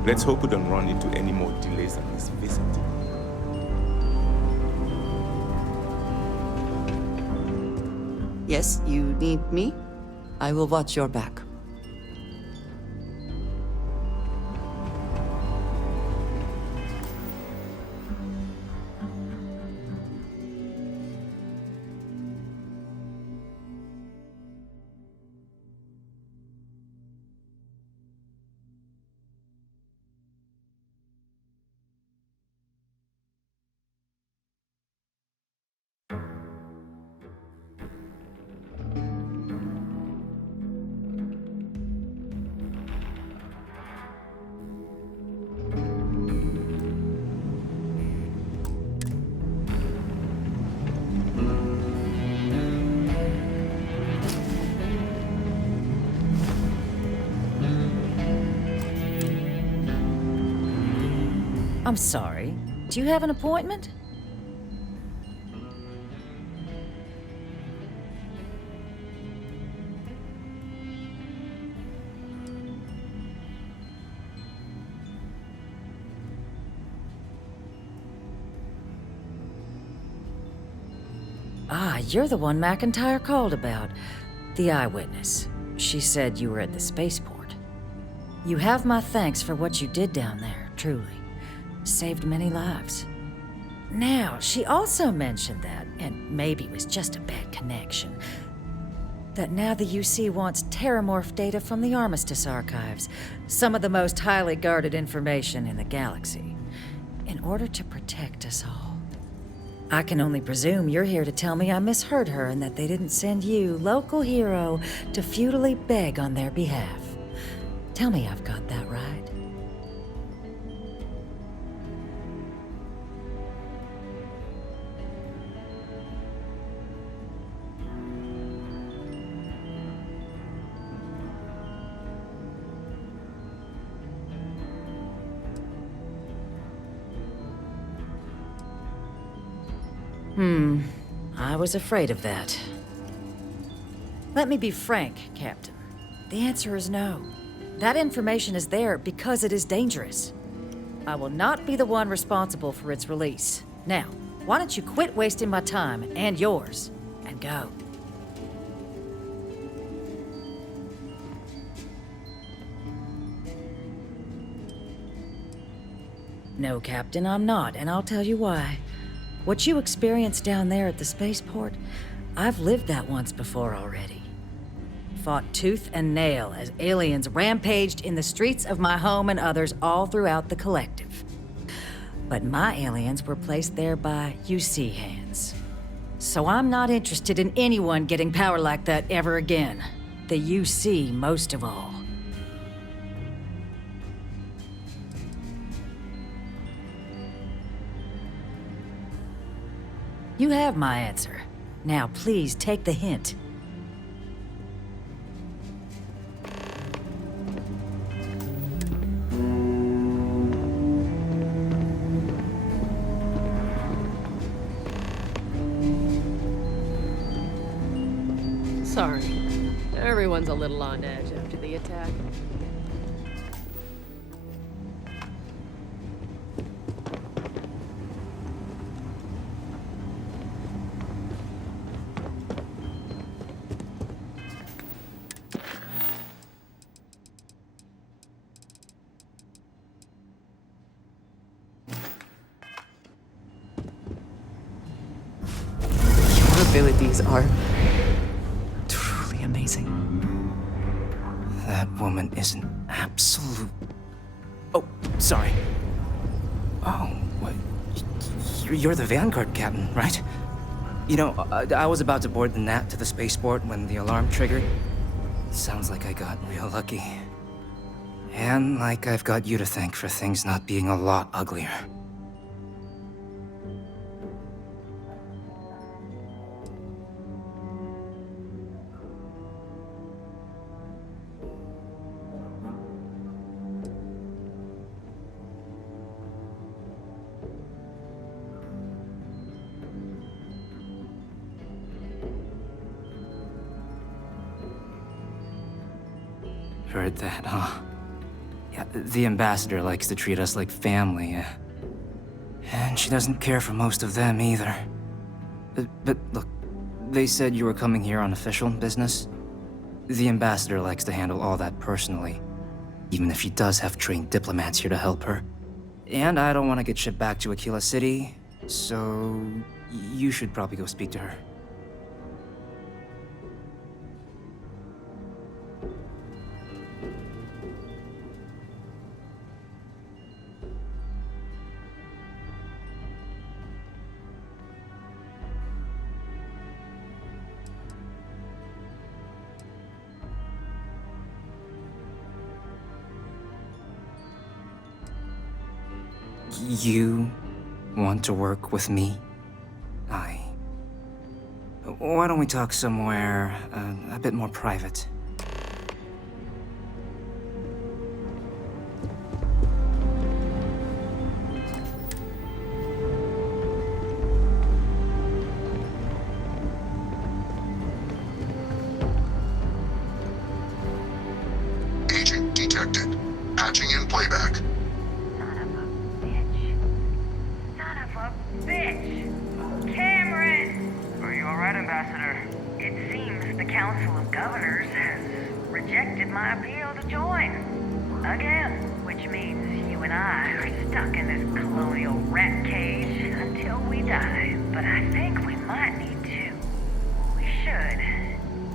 Let's hope we don't run into any more delays on this visit. Yes, you need me? I will watch your back. I'm sorry. Do you have an appointment? Ah, you're the one McIntyre called about. The eyewitness. She said you were at the spaceport. You have my thanks for what you did down there, truly. Saved many lives. Now, she also mentioned that, and maybe it was just a bad connection, that now the UC wants terramorph data from the Armistice archives, some of the most highly guarded information in the galaxy, in order to protect us all. I can only presume you're here to tell me I misheard her and that they didn't send you, local hero, to futilely beg on their behalf. Tell me I've got that right. I was afraid of that. Let me be frank, Captain. The answer is no. That information is there because it is dangerous. I will not be the one responsible for its release. Now, why don't you quit wasting my time and yours, and go? No, Captain, I'm not, and I'll tell you why. What you experienced down there at the spaceport, I've lived that once before already. Fought tooth and nail as aliens rampaged in the streets of my home and others all throughout the collective. But my aliens were placed there by UC hands. So I'm not interested in anyone getting power like that ever again. The UC most of all. You have my answer. Now please take the hint. Sorry. Everyone's a little on edge after the attack. Your abilities are truly amazing. That woman is an absolute... Oh, sorry. Oh, what? You're the Vanguard captain, right? You know, I was about to board the Nat to the spaceport when the alarm triggered. Sounds like I got real lucky. And like I've got you to thank for things not being a lot uglier. Heard that, huh? Yeah, the ambassador likes to treat us like family, and she doesn't care for most of them either. But look, they said you were coming here on official business. The ambassador likes to handle all that personally, even if she does have trained diplomats here to help her. And I don't want to get shipped back to Aquila City, so you should probably go speak to her. You want to work with me? Why don't we talk somewhere a bit more private? Agent detected. Patching in playback. Bitch! Cameron! Are you alright, Ambassador? It seems the Council of Governors has rejected my appeal to join. Again. Which means you and I are stuck in this colonial rat cage until we die. But I think we might need to. We should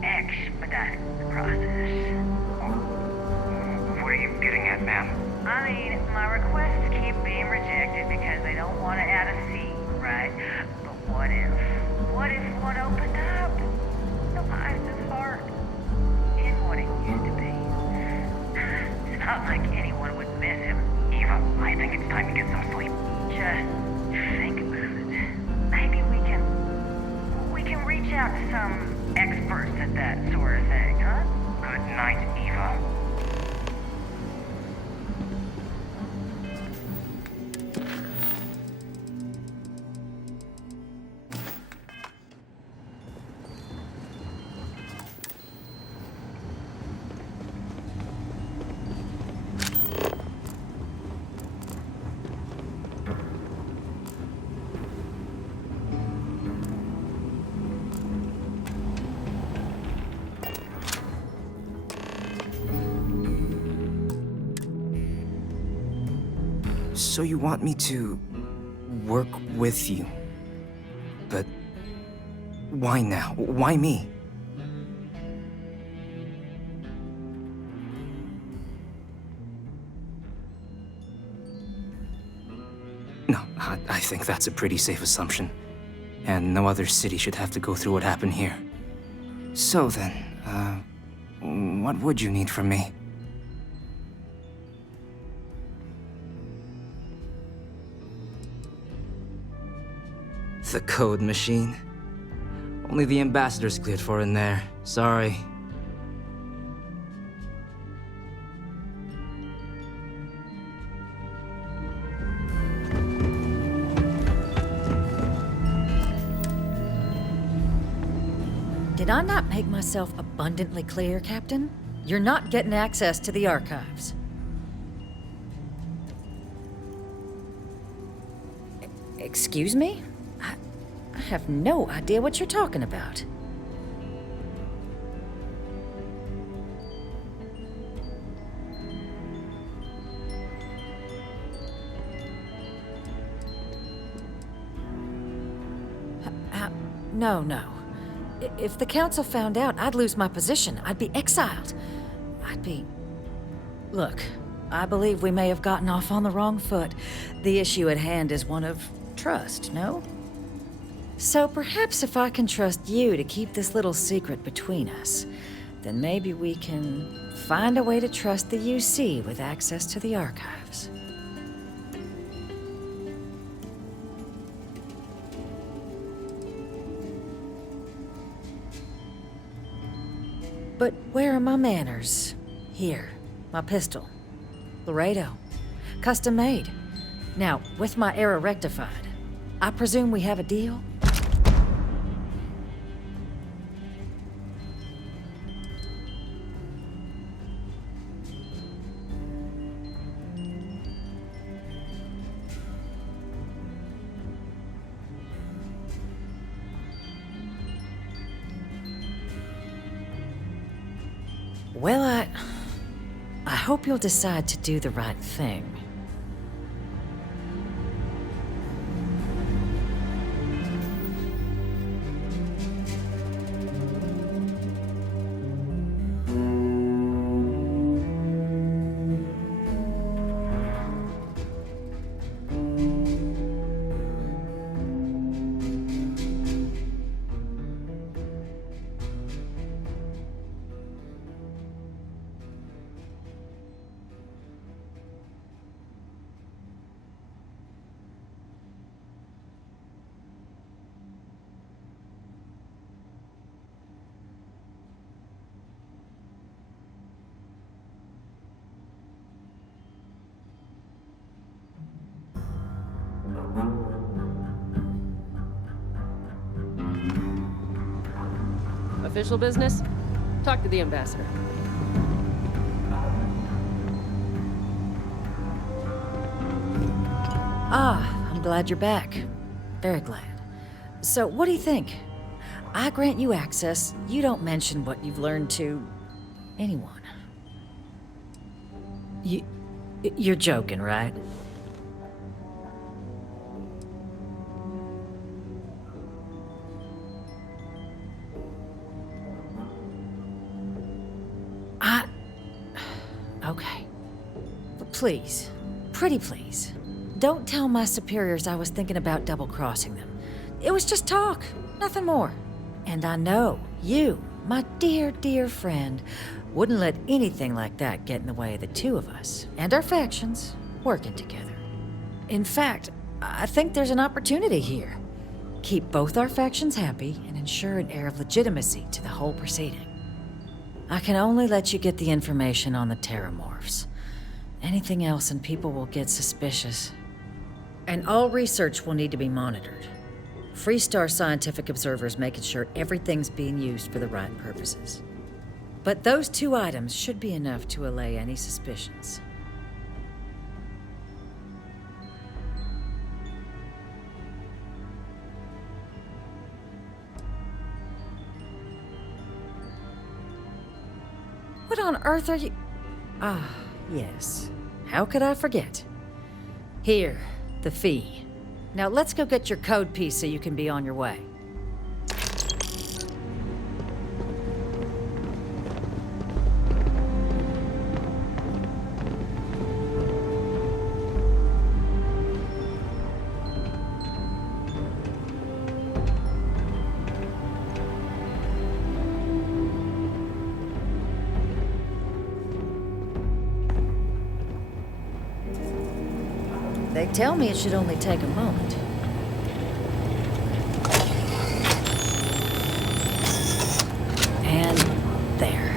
expedite the process. What are you getting at, ma'am? I mean, my requests keep being rejected because they don't want to add a seat, right? But what if one opened up? The Leviathan's heart in what it used to be. It's not like anyone would miss him. Eva, I think it's time to get some sleep. Just think about it. Maybe we can reach out to some experts at that sort of thing, huh? Good night, Eva. So you want me to work with you? But why now? Why me? No, I think that's a pretty safe assumption. And no other city should have to go through what happened here. So then, what would you need from me? The code machine? Only the ambassador's cleared for in there. Sorry. Did I not make myself abundantly clear, Captain? You're not getting access to the archives. Excuse me? I have no idea what you're talking about. No. If the Council found out, I'd lose my position. I'd be exiled. Look, I believe we may have gotten off on the wrong foot. The issue at hand is one of trust, no? So perhaps if I can trust you to keep this little secret between us, then maybe we can find a way to trust the UC with access to the archives. But where are my manners? Here, my pistol. Laredo. Custom made. Now, with my error rectified, I presume we have a deal? Well, I hope you'll decide to do the right thing. Official business? Talk to the ambassador. I'm glad you're back. Very glad. So, what do you think? I grant you access. You don't mention what you've learned to anyone. You're joking, right? Okay. But please, pretty please, don't tell my superiors I was thinking about double-crossing them. It was just talk, nothing more. And I know you, my dear, dear friend, wouldn't let anything like that get in the way of the two of us and our factions working together. In fact, I think there's an opportunity here. Keep both our factions happy and ensure an air of legitimacy to the whole proceeding. I can only let you get the information on the Terramorphs. Anything else and people will get suspicious. And all research will need to be monitored. Freestar scientific observers making sure everything's being used for the right purposes. But those two items should be enough to allay any suspicions. What on earth are you... Ah, yes. How could I forget? Here, the fee. Now let's go get your code piece so you can be on your way. They tell me it should only take a moment. And there.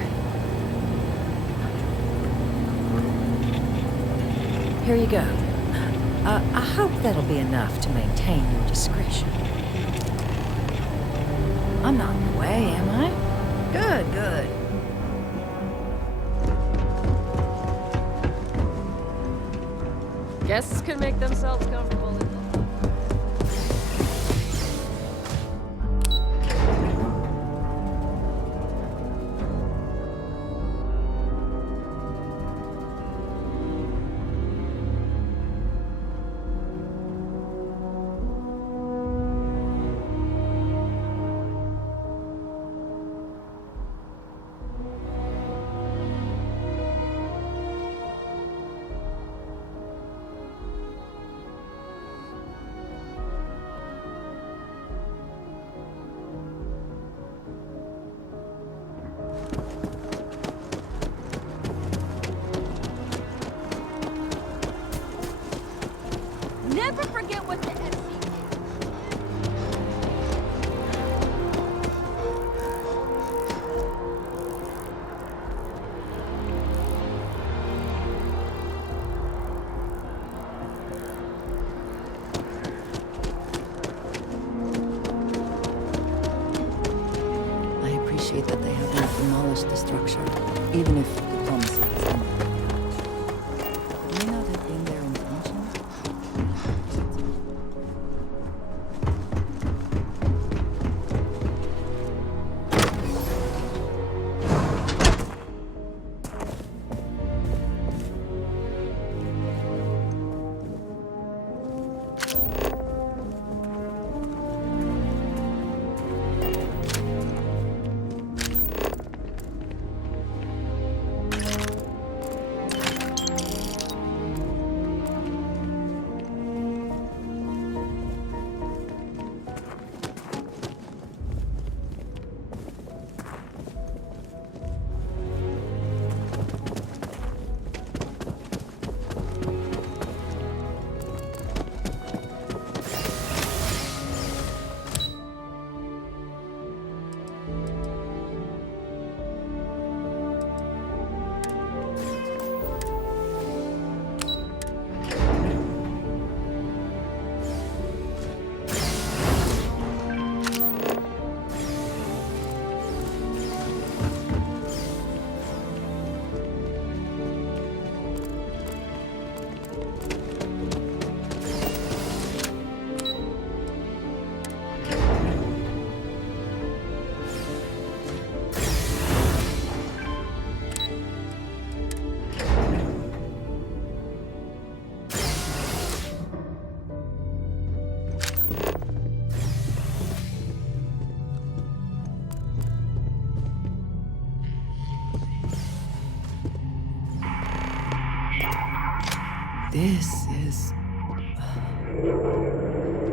Here you go. I hope that'll be enough to maintain your discretion. I'm not in the way, am I? Good, good. Guests can make themselves comfortable in the... Never forget what the FC I appreciate that they haven't demolished the structure, even if diplomacy has ended. It may not have been their intention.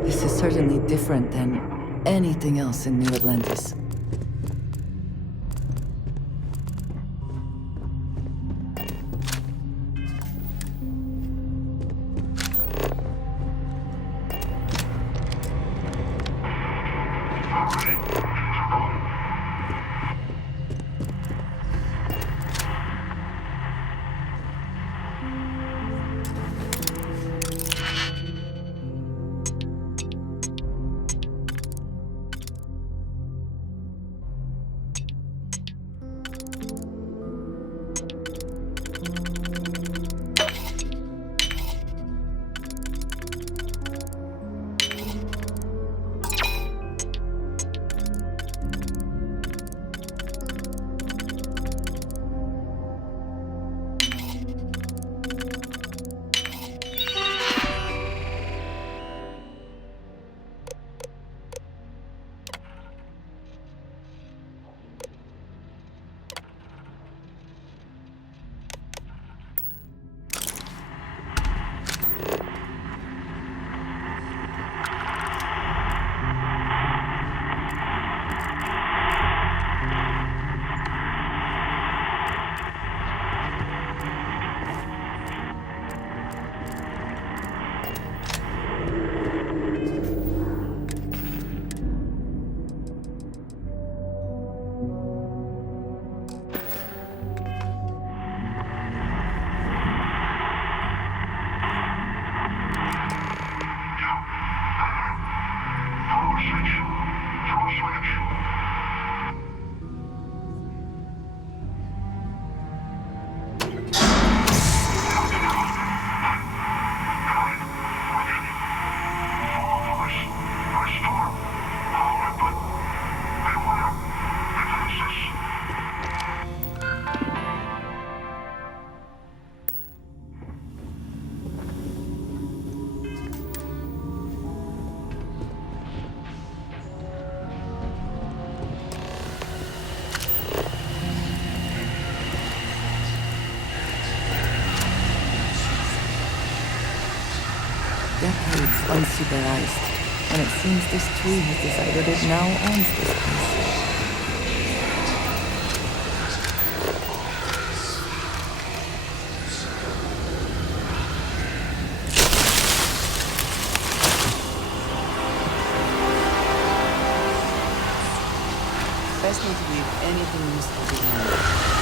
This is certainly different than anything else in New Atlantis. unsupervised, and it seems this tree has decided it now owns this place. Best not to leave anything useful behind.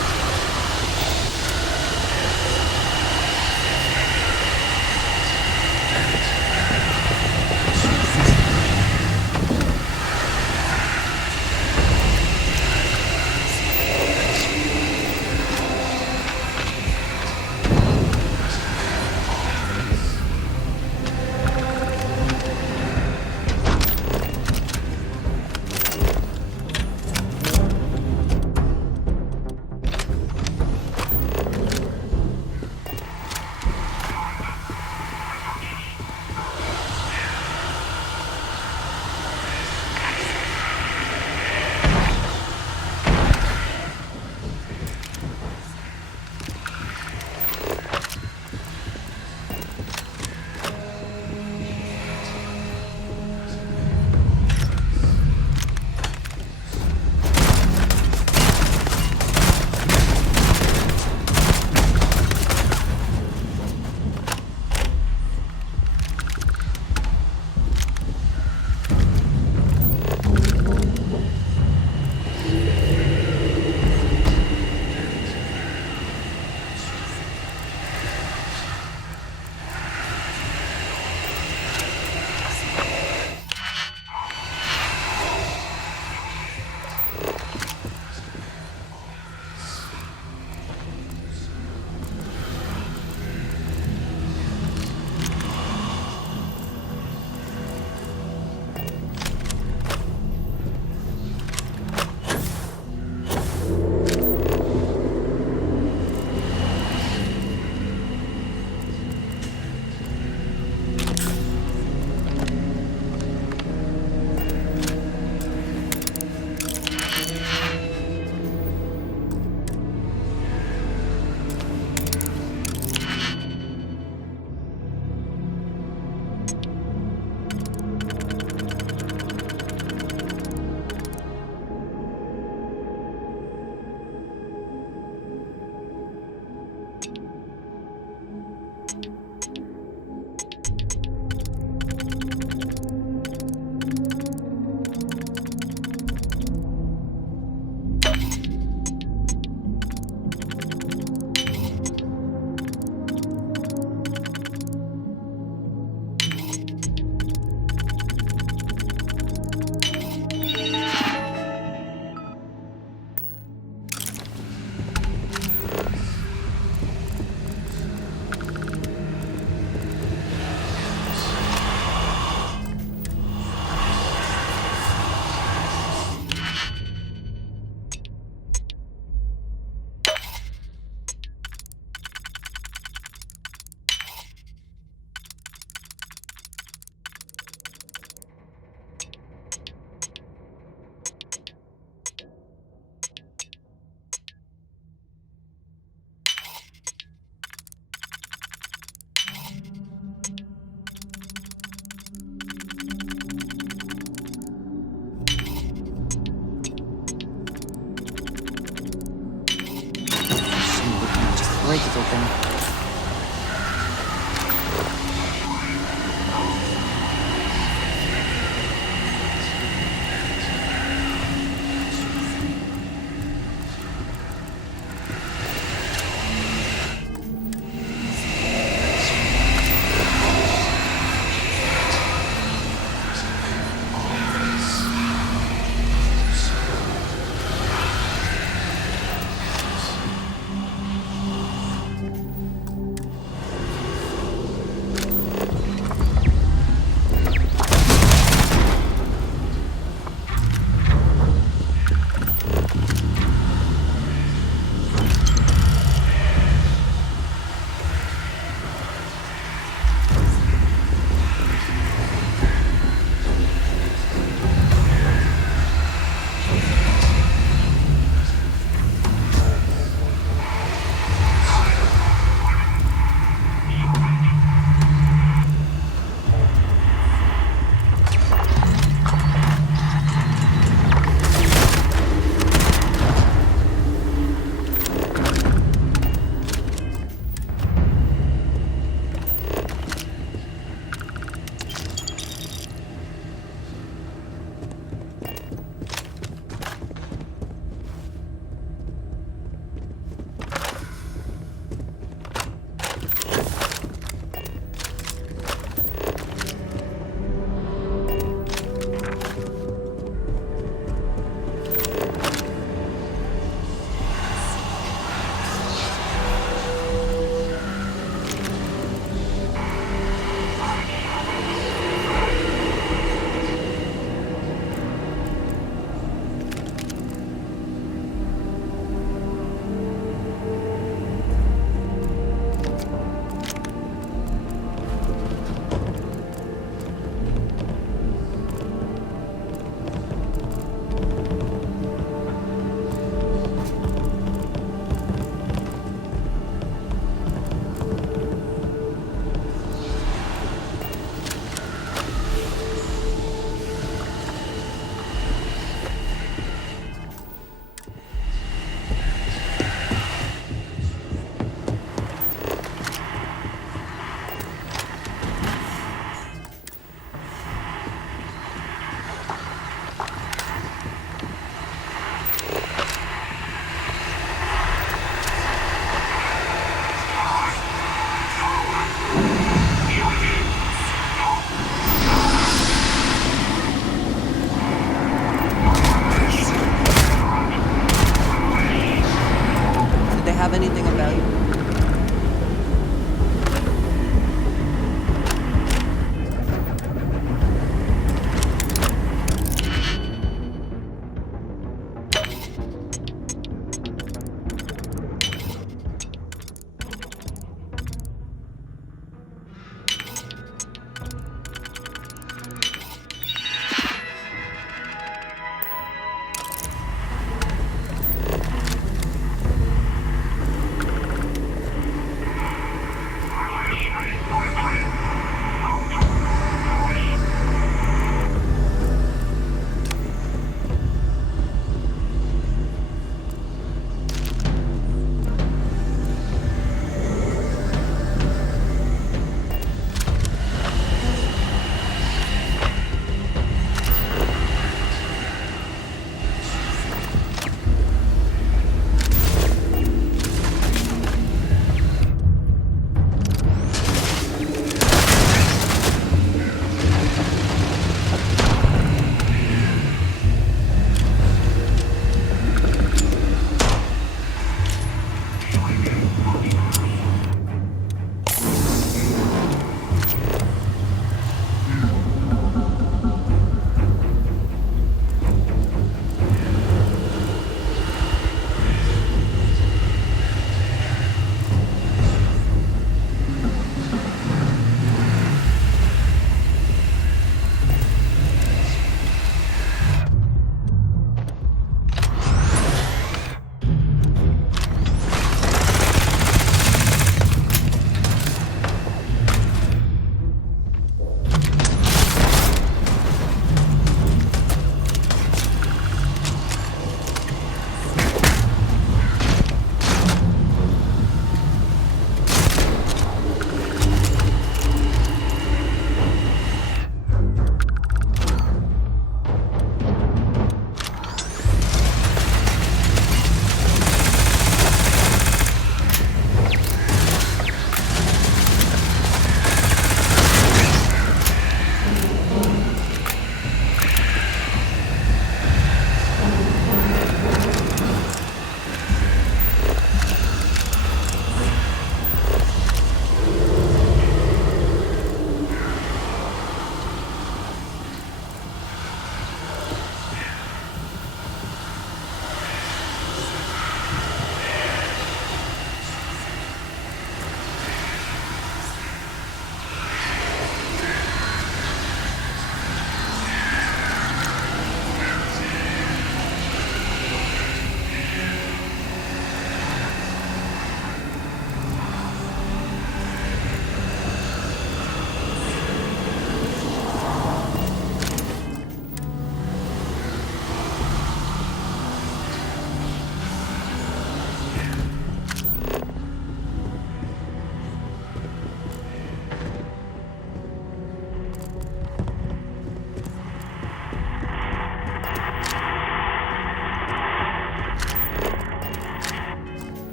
Break it open.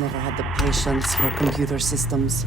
never had the patience for computer systems.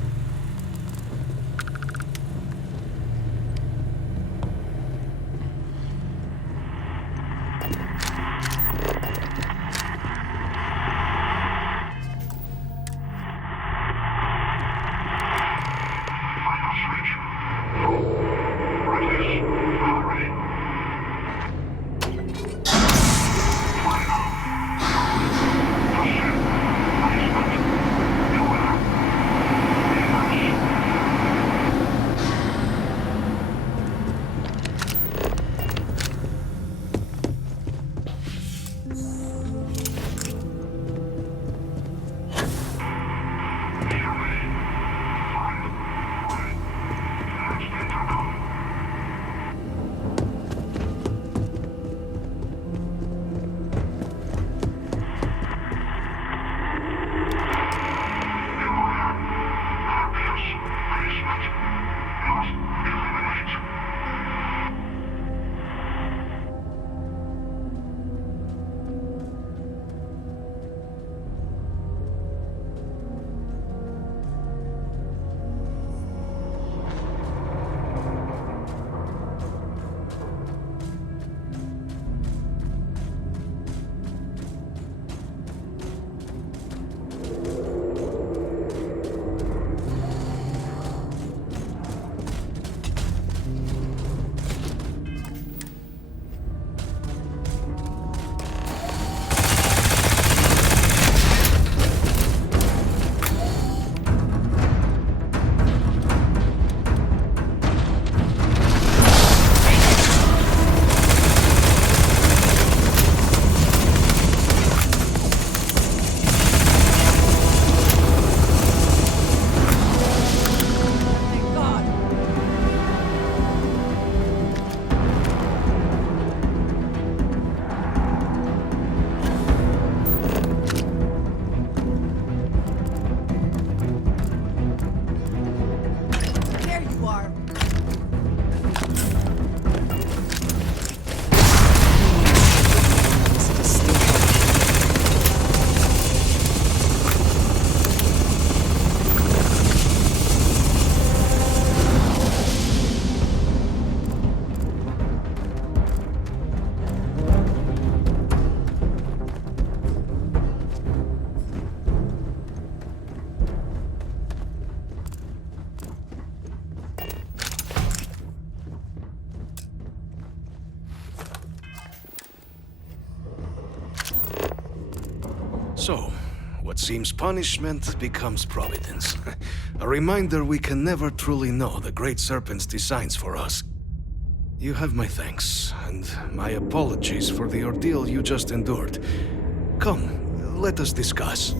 So, what seems punishment becomes providence. A reminder we can never truly know the Great Serpent's designs for us. You have my thanks, and my apologies for the ordeal you just endured. Come, let us discuss.